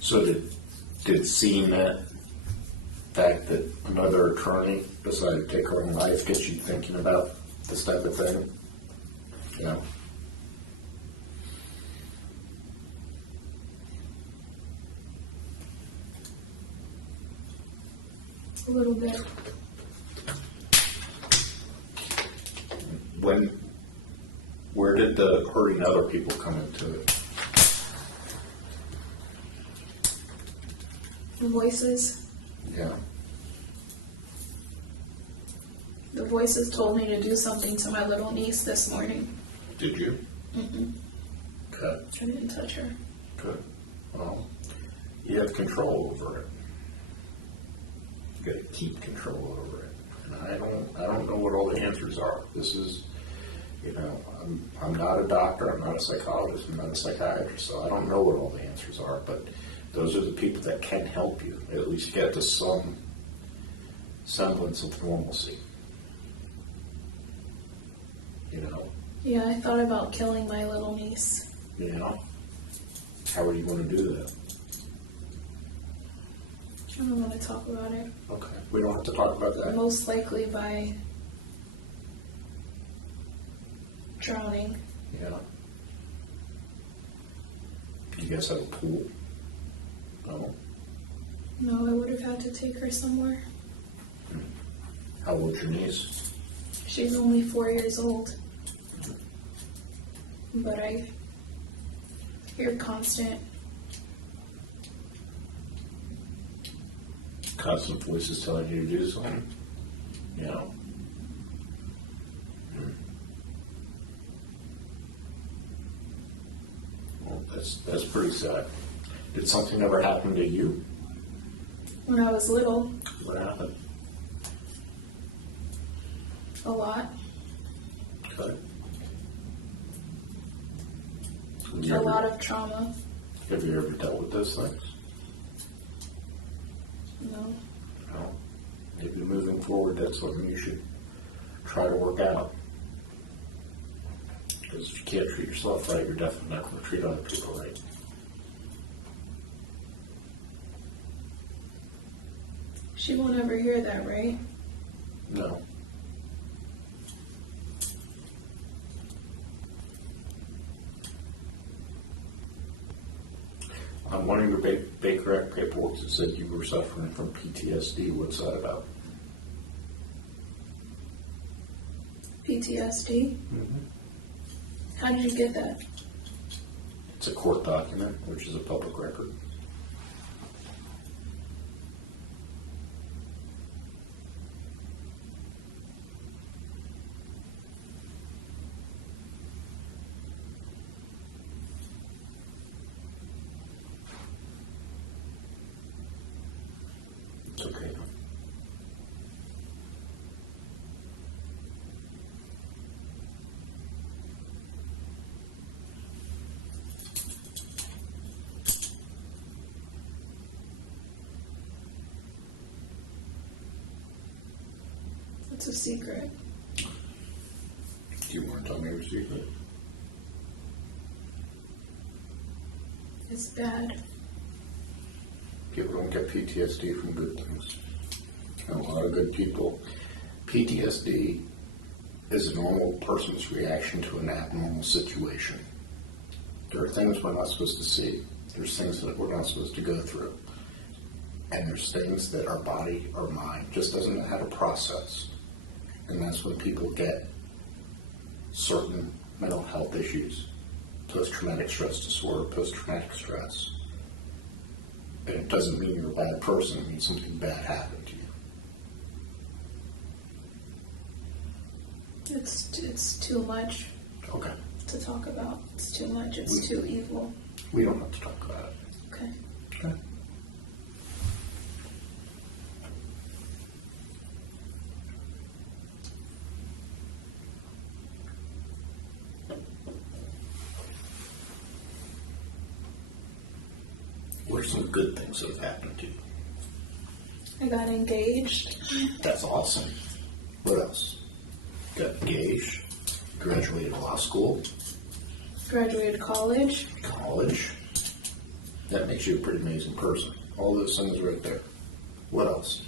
So did seeing that fact that another attorney decided to take her own life get you thinking about this type of thing? Yeah. A little bit. Where did the hurting other people come into it? The voices. Yeah. The voices told me to do something to my little niece this morning. Did you? Mm-mm. Okay. I didn't touch her. Good. Well, you have control over it. You got to keep control over it. And I don't know what all the answers are. This is, I'm not a doctor. I'm not a psychologist. I'm not a psychiatrist. So I don't know what all the answers are. But those are the people that can help you at least get to some semblance of normalcy. Yeah, I thought about killing my little niece. How are you going to do that? I don't want to talk about it. Okay. We don't have to talk about that. Most likely by drowning. Yeah. Do you guys have a pool? No. No, I would have had to take her somewhere. How old's your niece? She's only 4 years old. But I hear constant Voices telling you to do something. Well, that's pretty sad. Did something ever happen to you? when I was little, What happened? a lot. A lot of trauma. Have you ever dealt with those things? No. No. Maybe moving forward, that's something you should try to work out. Because if you can't treat yourself right, you're definitely not going to treat other people right. She won't ever hear that, right? No. On one of your Baker Act paperwork, it said you were suffering from PTSD. What's that about? PTSD? How did you get that? It's a court document, which is a public record. It's okay. It's a secret. Do you want to tell me your secret? It's bad. People don't get PTSD from good things. And a lot of good people, PTSD is a normal person's reaction to an abnormal situation. There are things we're not supposed to see. There's things that we're not supposed to go through. And there's things that our body, our mind, just doesn't know how to process. And that's when people get certain mental health issues, post-traumatic stress disorder, post-traumatic stress. And it doesn't mean you're a bad person, it means something bad happened to you. It's too much Okay. to talk about. It's too much. It's too evil. We don't have to talk about it. Okay. Okay. What are some good things that have happened to you? I got engaged. That's awesome. What else? Got engaged, graduated law school, Graduated college. college. That makes you a pretty amazing person. All those things right there. What else?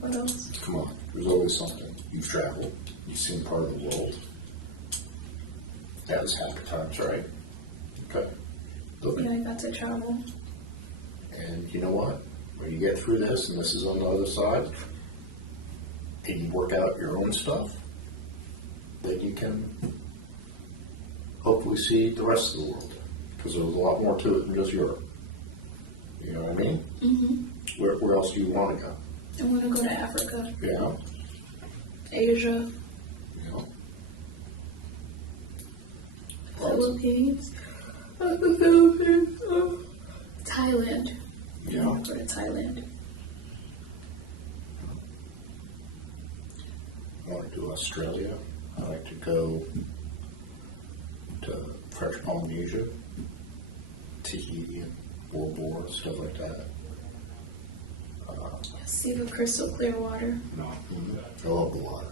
What else? Come on, there's always something. You've traveled, you've seen part of the world. That was happy times, right? Okay. Look, Yeah, I got to travel. and you know what? When you get through this, and this is on the other side, and you work out your own stuff, then you can hopefully see the rest of the world. Because there's a lot more to it than just Europe. You know what I mean? Mm-hmm. Where else do you want to go? I want to go to Africa, Yeah? Asia, You know? Philippines, Thailand. I Yeah. want to go to Thailand. I want to do Australia. I like to go to French Polynesia, Tahiti, and Bora Bora, stuff like that. See the crystal clear water. No, I love the water.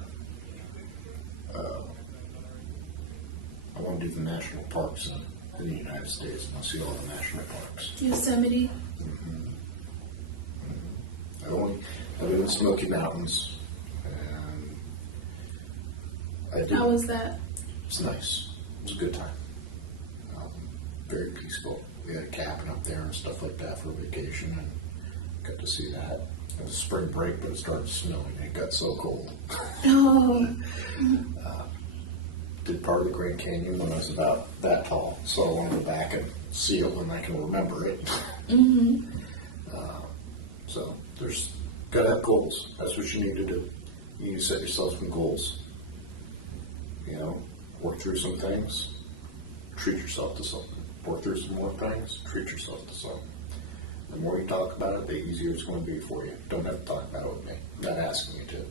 I want to do the national parks in the United States. I want to see all the national parks. Yosemite. I've been in the Smoky Mountains, and I did. How was that? It's nice. It was a good time. Very peaceful. We had a cabin up there and stuff like that for vacation, and got to see that. It was spring break, but it started snowing. It got so cold. Oh, Did part of the Grand Canyon when I was about that tall, so I want to go back and see it when I can remember it. So there's gotta have goals. That's what you need to do. You need to set yourself some goals. You know, work through some things, treat yourself to something. Work through some more things, treat yourself to something. The more you talk about it, the easier it's going to be for you. Don't have to talk about it with me. I'm not asking you to,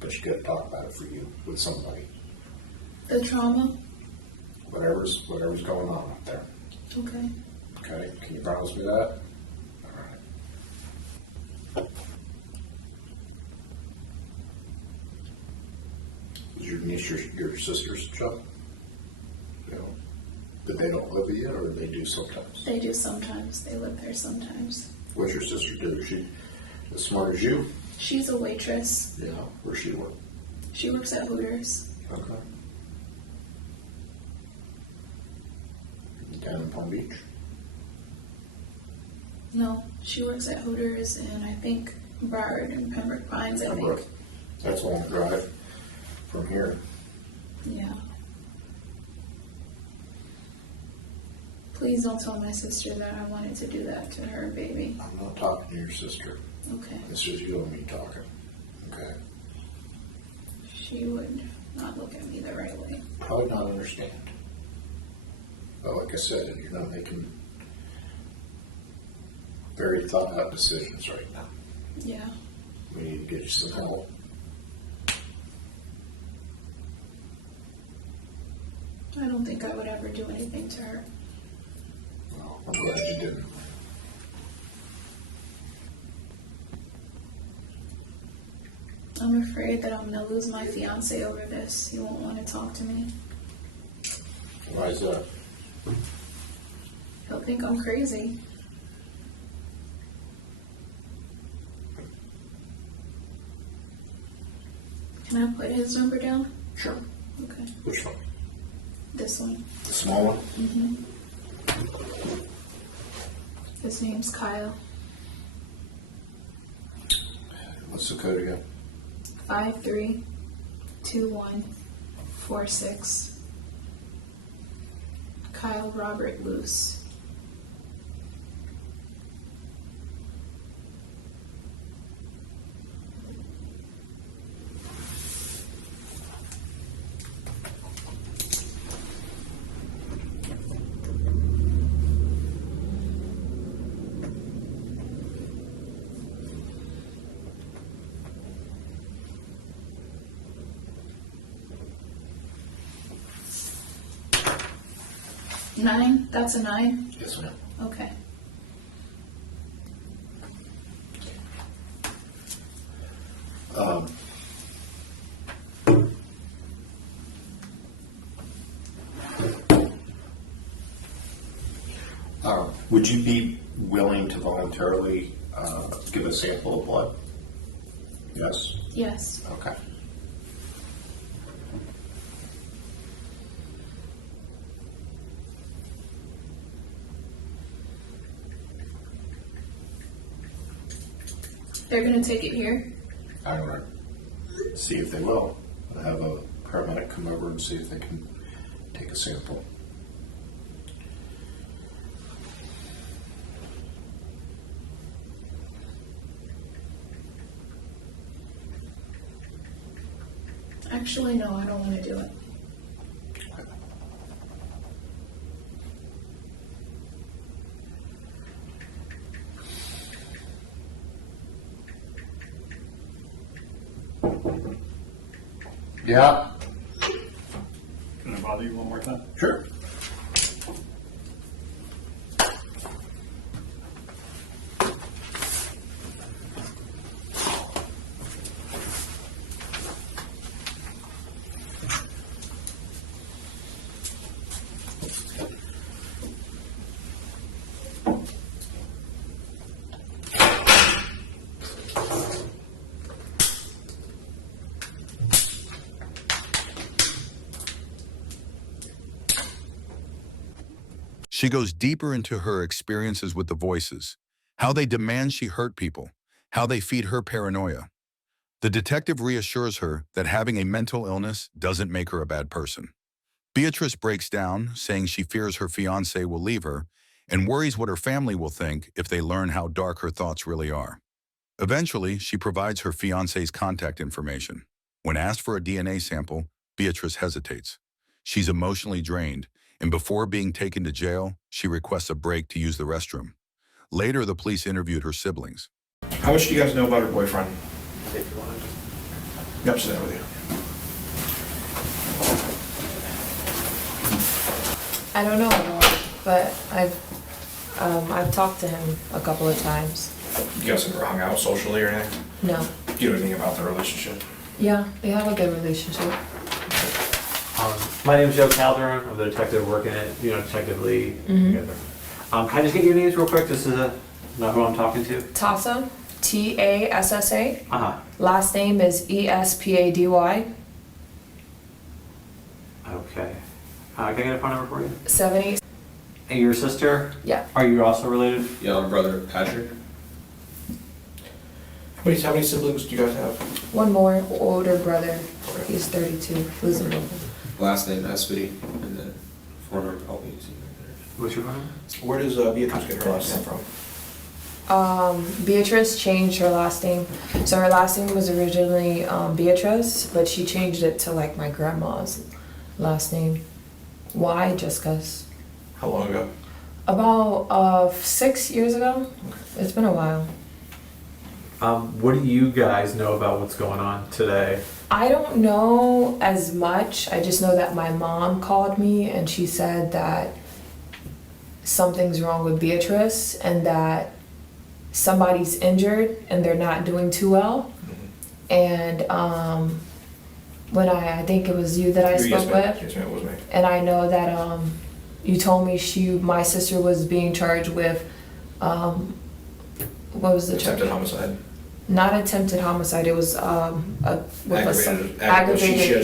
but but you gotta talk about it for you with somebody. The trauma? Whatever's going on up there. Okay. Okay, can you promise me that? All right. Is your niece your sister's job? You know, but they don't live with you, or they do sometimes? They do sometimes. They live there sometimes. What's your sister do? Is she as smart as you? She's a waitress. Yeah. Where's she work? She works at Hooters. Okay. Down in Palm Beach? No, she works at Hooters and I think Broward and Pembroke Pines, I think. That's a long drive from here. Yeah. Please don't tell my sister that I wanted to do that to her baby. I'm not talking to your sister. Okay. It's just you and me talking. Okay. She would not look at me the right way. Probably not understand. But like I said, you're not making very thought out decisions right now. Yeah. We need to get you some help. I don't think I would ever do anything to her. Well, I'm glad you didn't. I'm afraid that I'm going to lose my fiance over this. He won't want to talk to me. Why is that? He'll think I'm crazy. Can I put his number down? Sure. Okay. Which one? This one. The small one? Mm-hmm. His name's Kyle. What's the code again? 532146. Kyle Robert Luce. Nine? That's a 9? Yes, ma'am. Okay. Would you be willing to voluntarily give a sample of blood? Yes? Yes. Okay. They're gonna take it here? I don't know. See if they will. I'll have a paramedic come over and see if they can take a sample. Actually, no, I don't want to do it. Yeah. Can I bother you one more time? Sure. She goes deeper into her experiences with the voices, how they demand she hurt people, how they feed her paranoia. The detective reassures her that having a mental illness doesn't make her a bad person. Beatrice breaks down, saying she fears her fiancé will leave her and worries what her family will think if they learn how dark her thoughts really are. Eventually, she provides her fiancé's contact information. When asked for a DNA sample, Beatrice hesitates. She's emotionally drained, and before being taken to jail, she requests a break to use the restroom. Later, the police interviewed her siblings. How much do you guys know about her boyfriend? Yep, sit down with you. I don't know, but I've talked to him a couple of times. You guys ever hung out socially or anything? No. Do you know anything about their relationship? Yeah, they have a good relationship. My name's Joe Calderon. I'm the detective working at, Detective Lee. Can I just get your names real quick? This is not who I'm talking to. Tassa, Tassa. Uh-huh. Last name is Espady. Okay. Can I get a phone number for you? 70. And your sister? Yeah. Are you also related? Yeah, my brother Patrick. How many siblings do you guys have? One more older brother. Okay. He's 32. Lives in Brooklyn. Last name Espedy, and then former LPC. What's your phone number? Where does Beatrice get her last name from? Beatrice changed her last name. So her last name was originally Beatrice, but she changed it to like my grandma's last name. Why? Just 'cause. How long ago? About 6 years ago. It's been a while. What do you guys know about what's going on today? I don't know as much. I just know that my mom called me and she said that something's wrong with Beatrice and that somebody's injured and they're not doing too well. And when I think it was you that I spoke with. Yes, ma'am, it was me. And I know that you told me my sister was being charged with what was the charge? Attempted homicide. Not attempted homicide. It was Aggravated.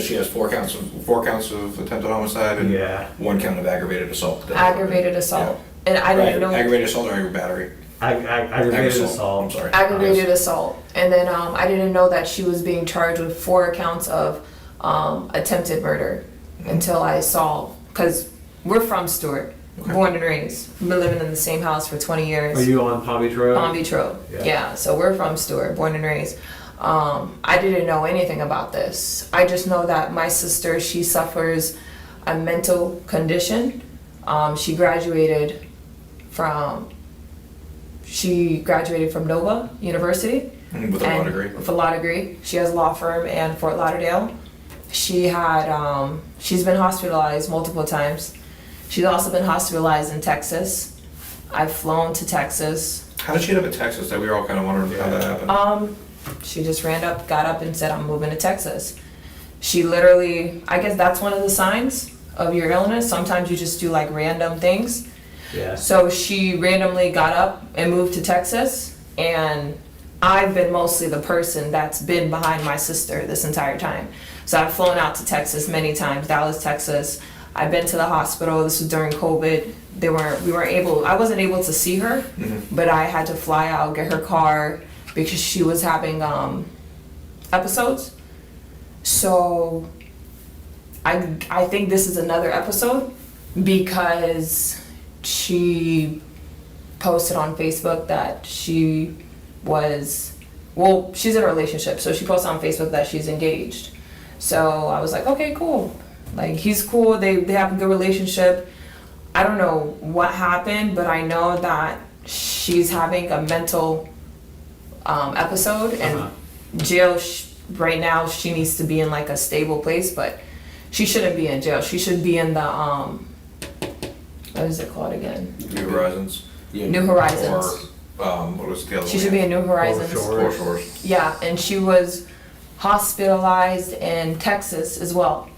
She has four counts of attempted homicide and Yeah. 1 count of aggravated assault. Aggravated assault. And I didn't know. Aggravated assault or aggravated battery. Aggravated assault. I'm sorry. Aggravated assault. And then I didn't know that she was being charged with 4 counts of attempted murder until I saw, because we're from Stewart, born and raised. We've been living in the same house for 20 years. Are you on Palm Beach Road? Palm Beach Road. Yeah, so we're from Stewart, born and raised. I didn't know anything about this. I just know that my sister, she suffers a mental condition. She graduated from Nova University. With a law degree. With a law degree. She has a law firm in Fort Lauderdale. She's been hospitalized multiple times. She's also been hospitalized in Texas. I've flown to Texas. How did she end up in Texas? That we were all kind of wondering how that happened. She just got up and said, I'm moving to Texas. She literally, I guess that's one of the signs of your illness. Sometimes you just do like random things. Yeah. So she randomly got up and moved to Texas, and I've been mostly the person that's been behind my sister this entire time. So I've flown out to Texas many times, Dallas, Texas. I've been to the hospital. This was during COVID. I wasn't able to see her, but I had to fly out, get her car because she was having episodes. So I think this is another episode because she posted on Facebook that she's in a relationship. So she posted on Facebook that she's engaged. So I was like, okay, cool. Like, he's cool. They have a good relationship. I don't know what happened, but I know that she's having a mental episode and jail right now. She needs to be in like a stable place, but she shouldn't be in jail. She should be in the what is it called again? New Horizons. Yeah. New Horizons. Or what was the other one? She should be in New Horizons. Shores. Yeah, and she was hospitalized in Texas as well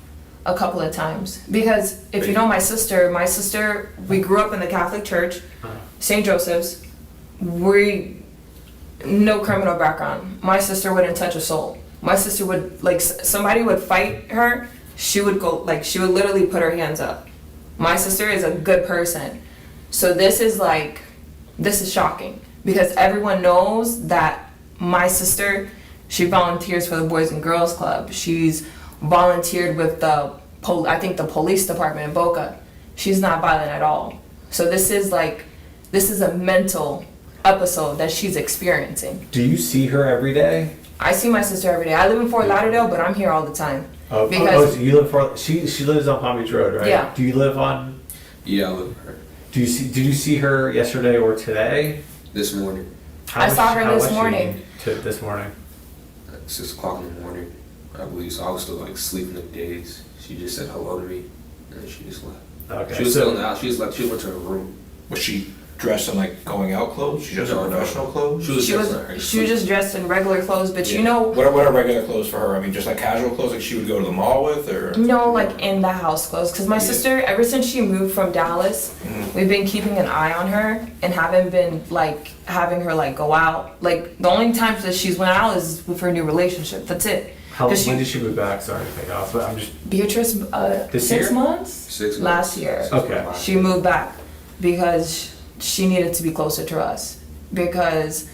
a couple of times. Because if you know my sister, we grew up in the Catholic Church, St. Joseph's. No criminal background. My sister wouldn't touch a soul. My sister would, like, somebody would fight her, she would literally put her hands up. My sister is a good person. So this is shocking because everyone knows that my sister, she volunteers for the Boys and Girls Club. She's volunteered with the police department in Boca. She's not violent at all. So this is a mental episode that she's experiencing. Do you see her every day? I see my sister every day. I live in Fort Lauderdale, but I'm here all the time. So you live she lives on Palm Beach Road, right? Yeah. Do you live on? Yeah, I live with her. Did you see her yesterday or today? This morning. I saw her this morning. This morning. 6 o'clock in the morning. verbally, so I was still like sleeping in days. She just said hello to me, and then she just left. Okay. She was still in the house. She was like, she went to her room. Was she dressed in like going out clothes? She dressed in No, no. professional clothes? She was She just was like, she was just dressed in regular clothes, but you Yeah. know, What are regular clothes for her? I mean, just like casual clothes like she would go to the mall with, or? no, like in the house clothes. Cause my sister, ever since she moved from Dallas, we've been keeping an eye on her and haven't been like having her like go out. Like the only times that she's went out is with her new relationship. That's it. How, 'Cause when did she move back? Sorry to cut you off, but I'm just. Beatrice, This 6 year? months? 6 months. Last year. Okay. She moved back because she needed to be closer to us because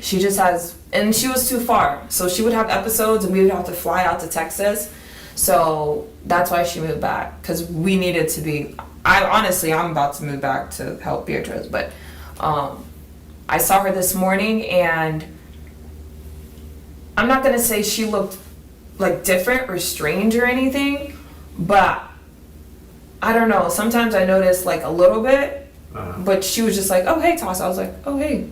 she just has, and she was too far. So she would have episodes and we would have to fly out to Texas. So that's why she moved back, because we needed to be, I'm about to move back to help Beatrice, but I saw her this morning and I'm not gonna say she looked like different or strange or anything, but I don't know. Sometimes I notice like a little bit, but she was just like, "Oh hey, Toss." I was like, "Oh hey,"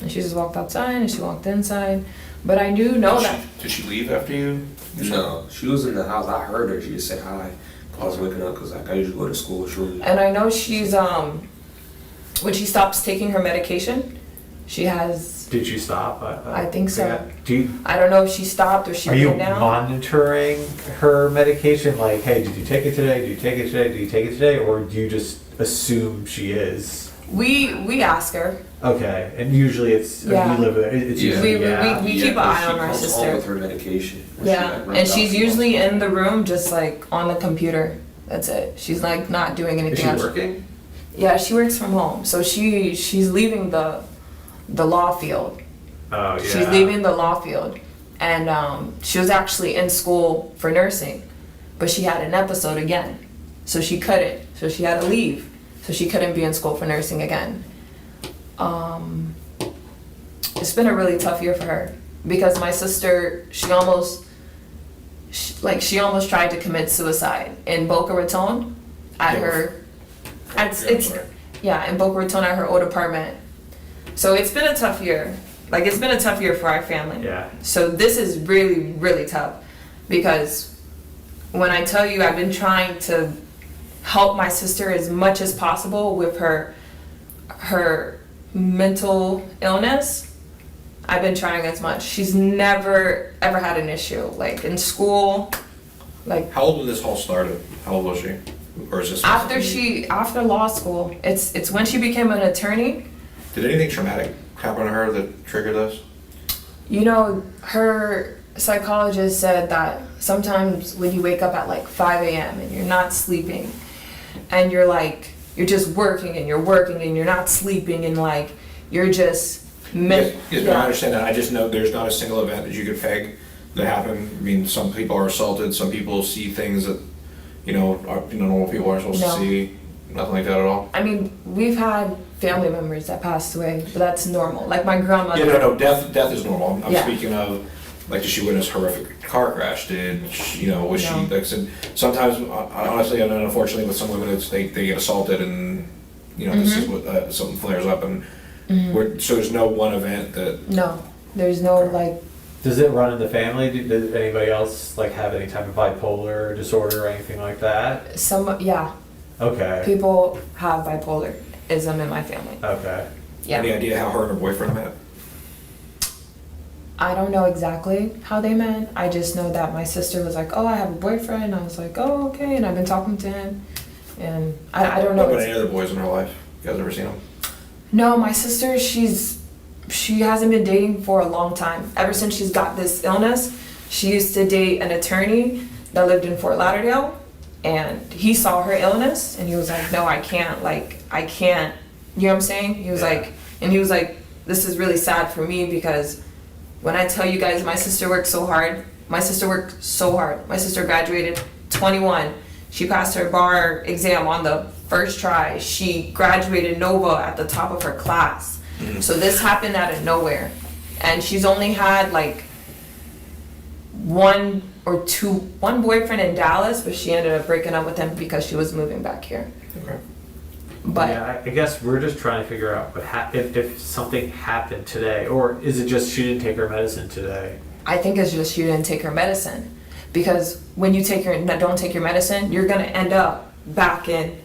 and she just walked outside and she walked inside. But I do know that. Did she leave after you? No, she was in the house. I heard her. She just said hi. I was waking up because like I usually go to school. She was, And I know she's when she stops taking her medication, she has. Did she stop? I think so. Yeah. Do you, I don't know if she stopped or she are you went down. monitoring her medication? Like, hey, did you take it today? Did you take it today? Did you take it today? Or do you just assume she is? We ask her. Okay, and usually it's Yeah. we live with it. It's Yeah. usually We yeah. keep an eye on our She comes sister. home with her medication. When she, Yeah, like, runs and out, she's she usually walks in the room just like on the computer. That's it. She's like not doing Is anything she else. working? Yeah, she works from home. So she's leaving the law field. Oh yeah. She's leaving the law field. And she was actually in school for nursing, but she had an episode again. So she couldn't. So she had to leave. So she couldn't be in school for nursing again. It's been a really tough year for her because my sister, she almost tried to commit suicide in Boca Raton at her, in Boca Raton at her old apartment. So it's been a tough year. Like it's been a tough year for our family. Yeah. So this is really, really tough because when I tell you I've been trying to help my sister as much as possible with her mental illness, I've been trying as much. She's never ever had an issue like in school, like How old when this whole started? How old was she? Or is this after law school. It's when she became an attorney. Did anything traumatic happen to her that triggered this? You know, her psychologist said that sometimes when you wake up at like 5 a.m. and you're not sleeping and you're just working and you're not sleeping and like you're just Yes, I understand that. I just know there's not a single event that you could peg that happened. I mean, some people are assaulted, some people see things that, normal people aren't supposed No. to see. Nothing like that at all? I mean, we've had family members that passed away, but that's normal. Like my grandmother. Yeah, no, death is normal. I'm Yeah. speaking of, like, did she witness a horrific car crash? Did she, was she, No. like I said, sometimes, honestly, and unfortunately with some women, they get assaulted and, this is what, something flares up and, so there's no one event that, No, there's no like. Does it run in the family? Does anybody else like have any type of bipolar disorder or anything like that? Okay. People have bipolarism in my family. Okay. Yeah. any idea how her and her boyfriend met? I don't know exactly how they met. I just know that my sister was like, "Oh, I have a boyfriend." I was like, "Oh, okay," and I've been talking to him, and I don't know. What about any other boys in her life? You guys ever seen them? No, my sister, she hasn't been dating for a long time. Ever since she's got this illness, she used to date an attorney that lived in Fort Lauderdale, and he saw her illness, and he was like, "No, I can't. Like, I can't." You know what I'm saying? He was like, "This is really sad for me because when I tell you guys, my sister worked so hard. My sister worked so hard. My sister graduated 21. She passed her bar exam on the first try. She graduated Nova at the top of her class. So this happened out of nowhere. And she's only had like one boyfriend in Dallas, but she ended up breaking up with him because she was moving back here. Okay. But yeah, I guess we're just trying to figure out if something happened today, or is it just she didn't take her medicine today? I think it's just she didn't take her medicine. Because when you don't take your medicine, you're gonna end up back in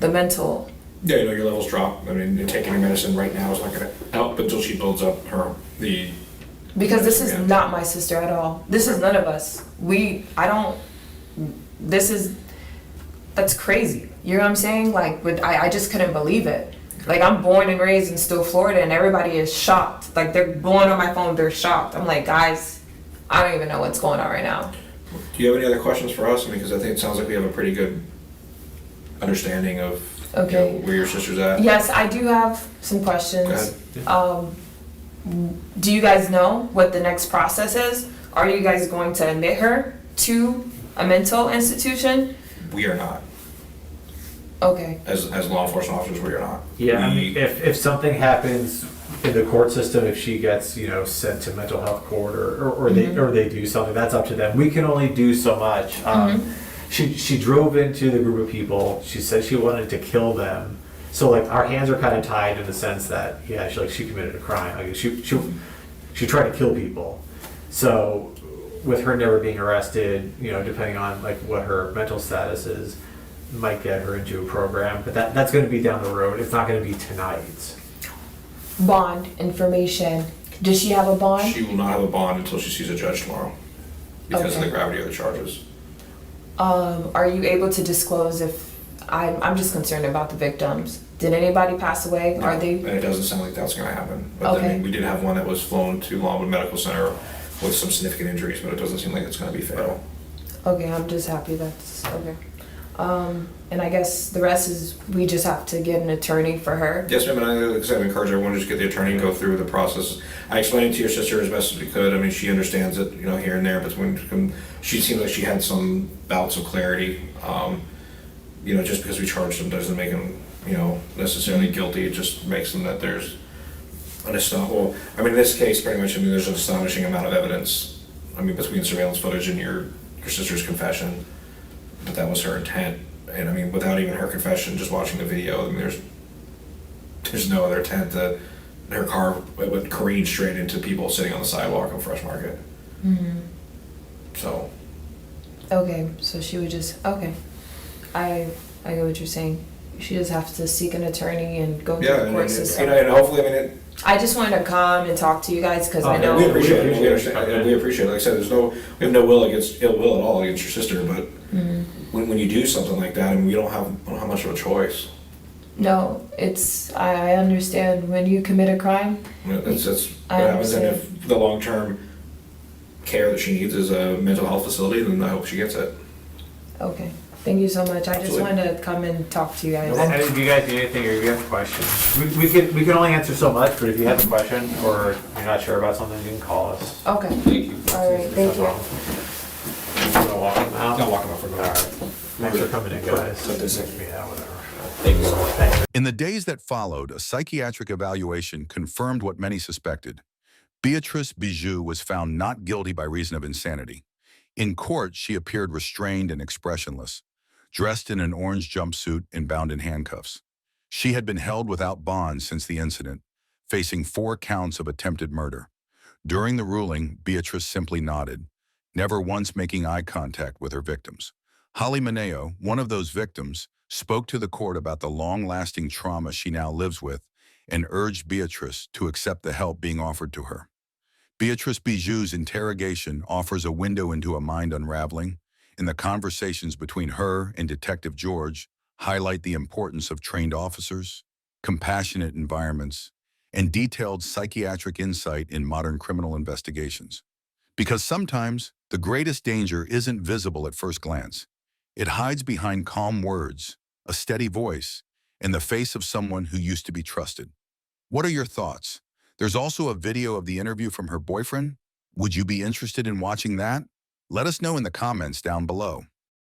the mental. Yeah, you know, your levels drop. I mean, taking your medicine right now is not gonna help until she builds up Because this is not my sister at all. This is none of us. That's crazy. You know what I'm saying? Like, I just couldn't believe it. Like, I'm born and raised in still Florida, and everybody is shocked. Like, they're blowing on my phone, they're shocked. I'm like, guys, I don't even know what's going on right now. Do you have any other questions for us? I mean, because I think it sounds like we have a pretty good understanding of where your sister's at. Yes, I do have some questions. Go ahead. Do you guys know what the next process is? Are you guys going to admit her to a mental institution? We are not. Okay. As law enforcement officers, we are not. Yeah, I mean, if something happens in the court system, if she gets, you know, sent to mental health court or they do something, that's up to them. We can only do so much. She drove into the group of people. She said she wanted to kill them. So like our hands are kind of tied in the sense that she committed a crime. Like she tried to kill people. So with her never being arrested, you know, depending on like what her mental status is, might get her into a program. But that's going to be down the road. It's not going to be tonight. Bond information. Does she have a bond? She will not have a bond until she sees a judge tomorrow because of the gravity of the charges. Are you able to disclose if I'm just concerned about the victims? Did anybody pass away? No, Are they? And it doesn't sound like that's going to happen. But I mean, we did have one that was flown to Longwood Medical Center with some significant injuries, but it doesn't seem like it's going to be fatal. Okay, I'm just happy that's okay. And I guess the rest is we just have to get an attorney for her. Yes, ma'am, and I encourage everyone to just get the attorney and go through the process. I explained it to your sister as best as we could. I mean, she understands it, you know, here and there, but when she seems like she had some bouts of clarity. You know, just because we charged him doesn't make him, you know, necessarily guilty. It just makes them that there's an well, I mean, in this case, pretty much, I mean, there's an astonishing amount of evidence. I mean, between surveillance footage and your sister's confession, that was her intent. And I mean, without even her confession, just watching the video, I mean, there's no other intent that her car would careen straight into people sitting on the sidewalk on Fresh Market. Mm-hmm. So. Okay, so she would just I get what you're saying. She just have to seek an attorney and go through the court system. You know, and hopefully, I mean, I just wanted to come and talk to you guys because I know we appreciate it. We understand. Okay. We appreciate it. Like I said, we have no ill will at all against your sister. But when you do something like that, I mean, we don't have much of a choice. No, I understand when you commit a crime. That's what happens. And if the long-term care that she needs is a mental health facility, then I hope she gets it. Okay. Thank you so much. I just wanted to come and talk to you guys. And if you guys need anything or you have questions, we can only answer so much, but if you have a question or you're not sure about something, you can call us. Okay. Thank you. All right. Thank you. You want to walk them out? I'll walk them out for a minute. All right. Thanks for coming in, guys. Yeah, whatever. Thank you so much. Thanks. In the days that followed, a psychiatric evaluation confirmed what many suspected. Beatrice Bijoux was found not guilty by reason of insanity. In court, she appeared restrained and expressionless, dressed in an orange jumpsuit and bound in handcuffs. She had been held without bond since the incident, facing 4 counts of attempted murder. During the ruling, Beatrice simply nodded, never once making eye contact with her victims. Holly Mineo, one of those victims, spoke to the court about the long-lasting trauma she now lives with and urged Beatrice to accept the help being offered to her. Beatrice Bijoux's interrogation offers a window into a mind unraveling, and the conversations between her and Detective George highlight the importance of trained officers, compassionate environments, and detailed psychiatric insight in modern criminal investigations. Because sometimes, the greatest danger isn't visible at first glance. It hides behind calm words, a steady voice, and the face of someone who used to be trusted. What are your thoughts? There's also a video of the interview from her boyfriend. Would you be interested in watching that? Let us know in the comments down below.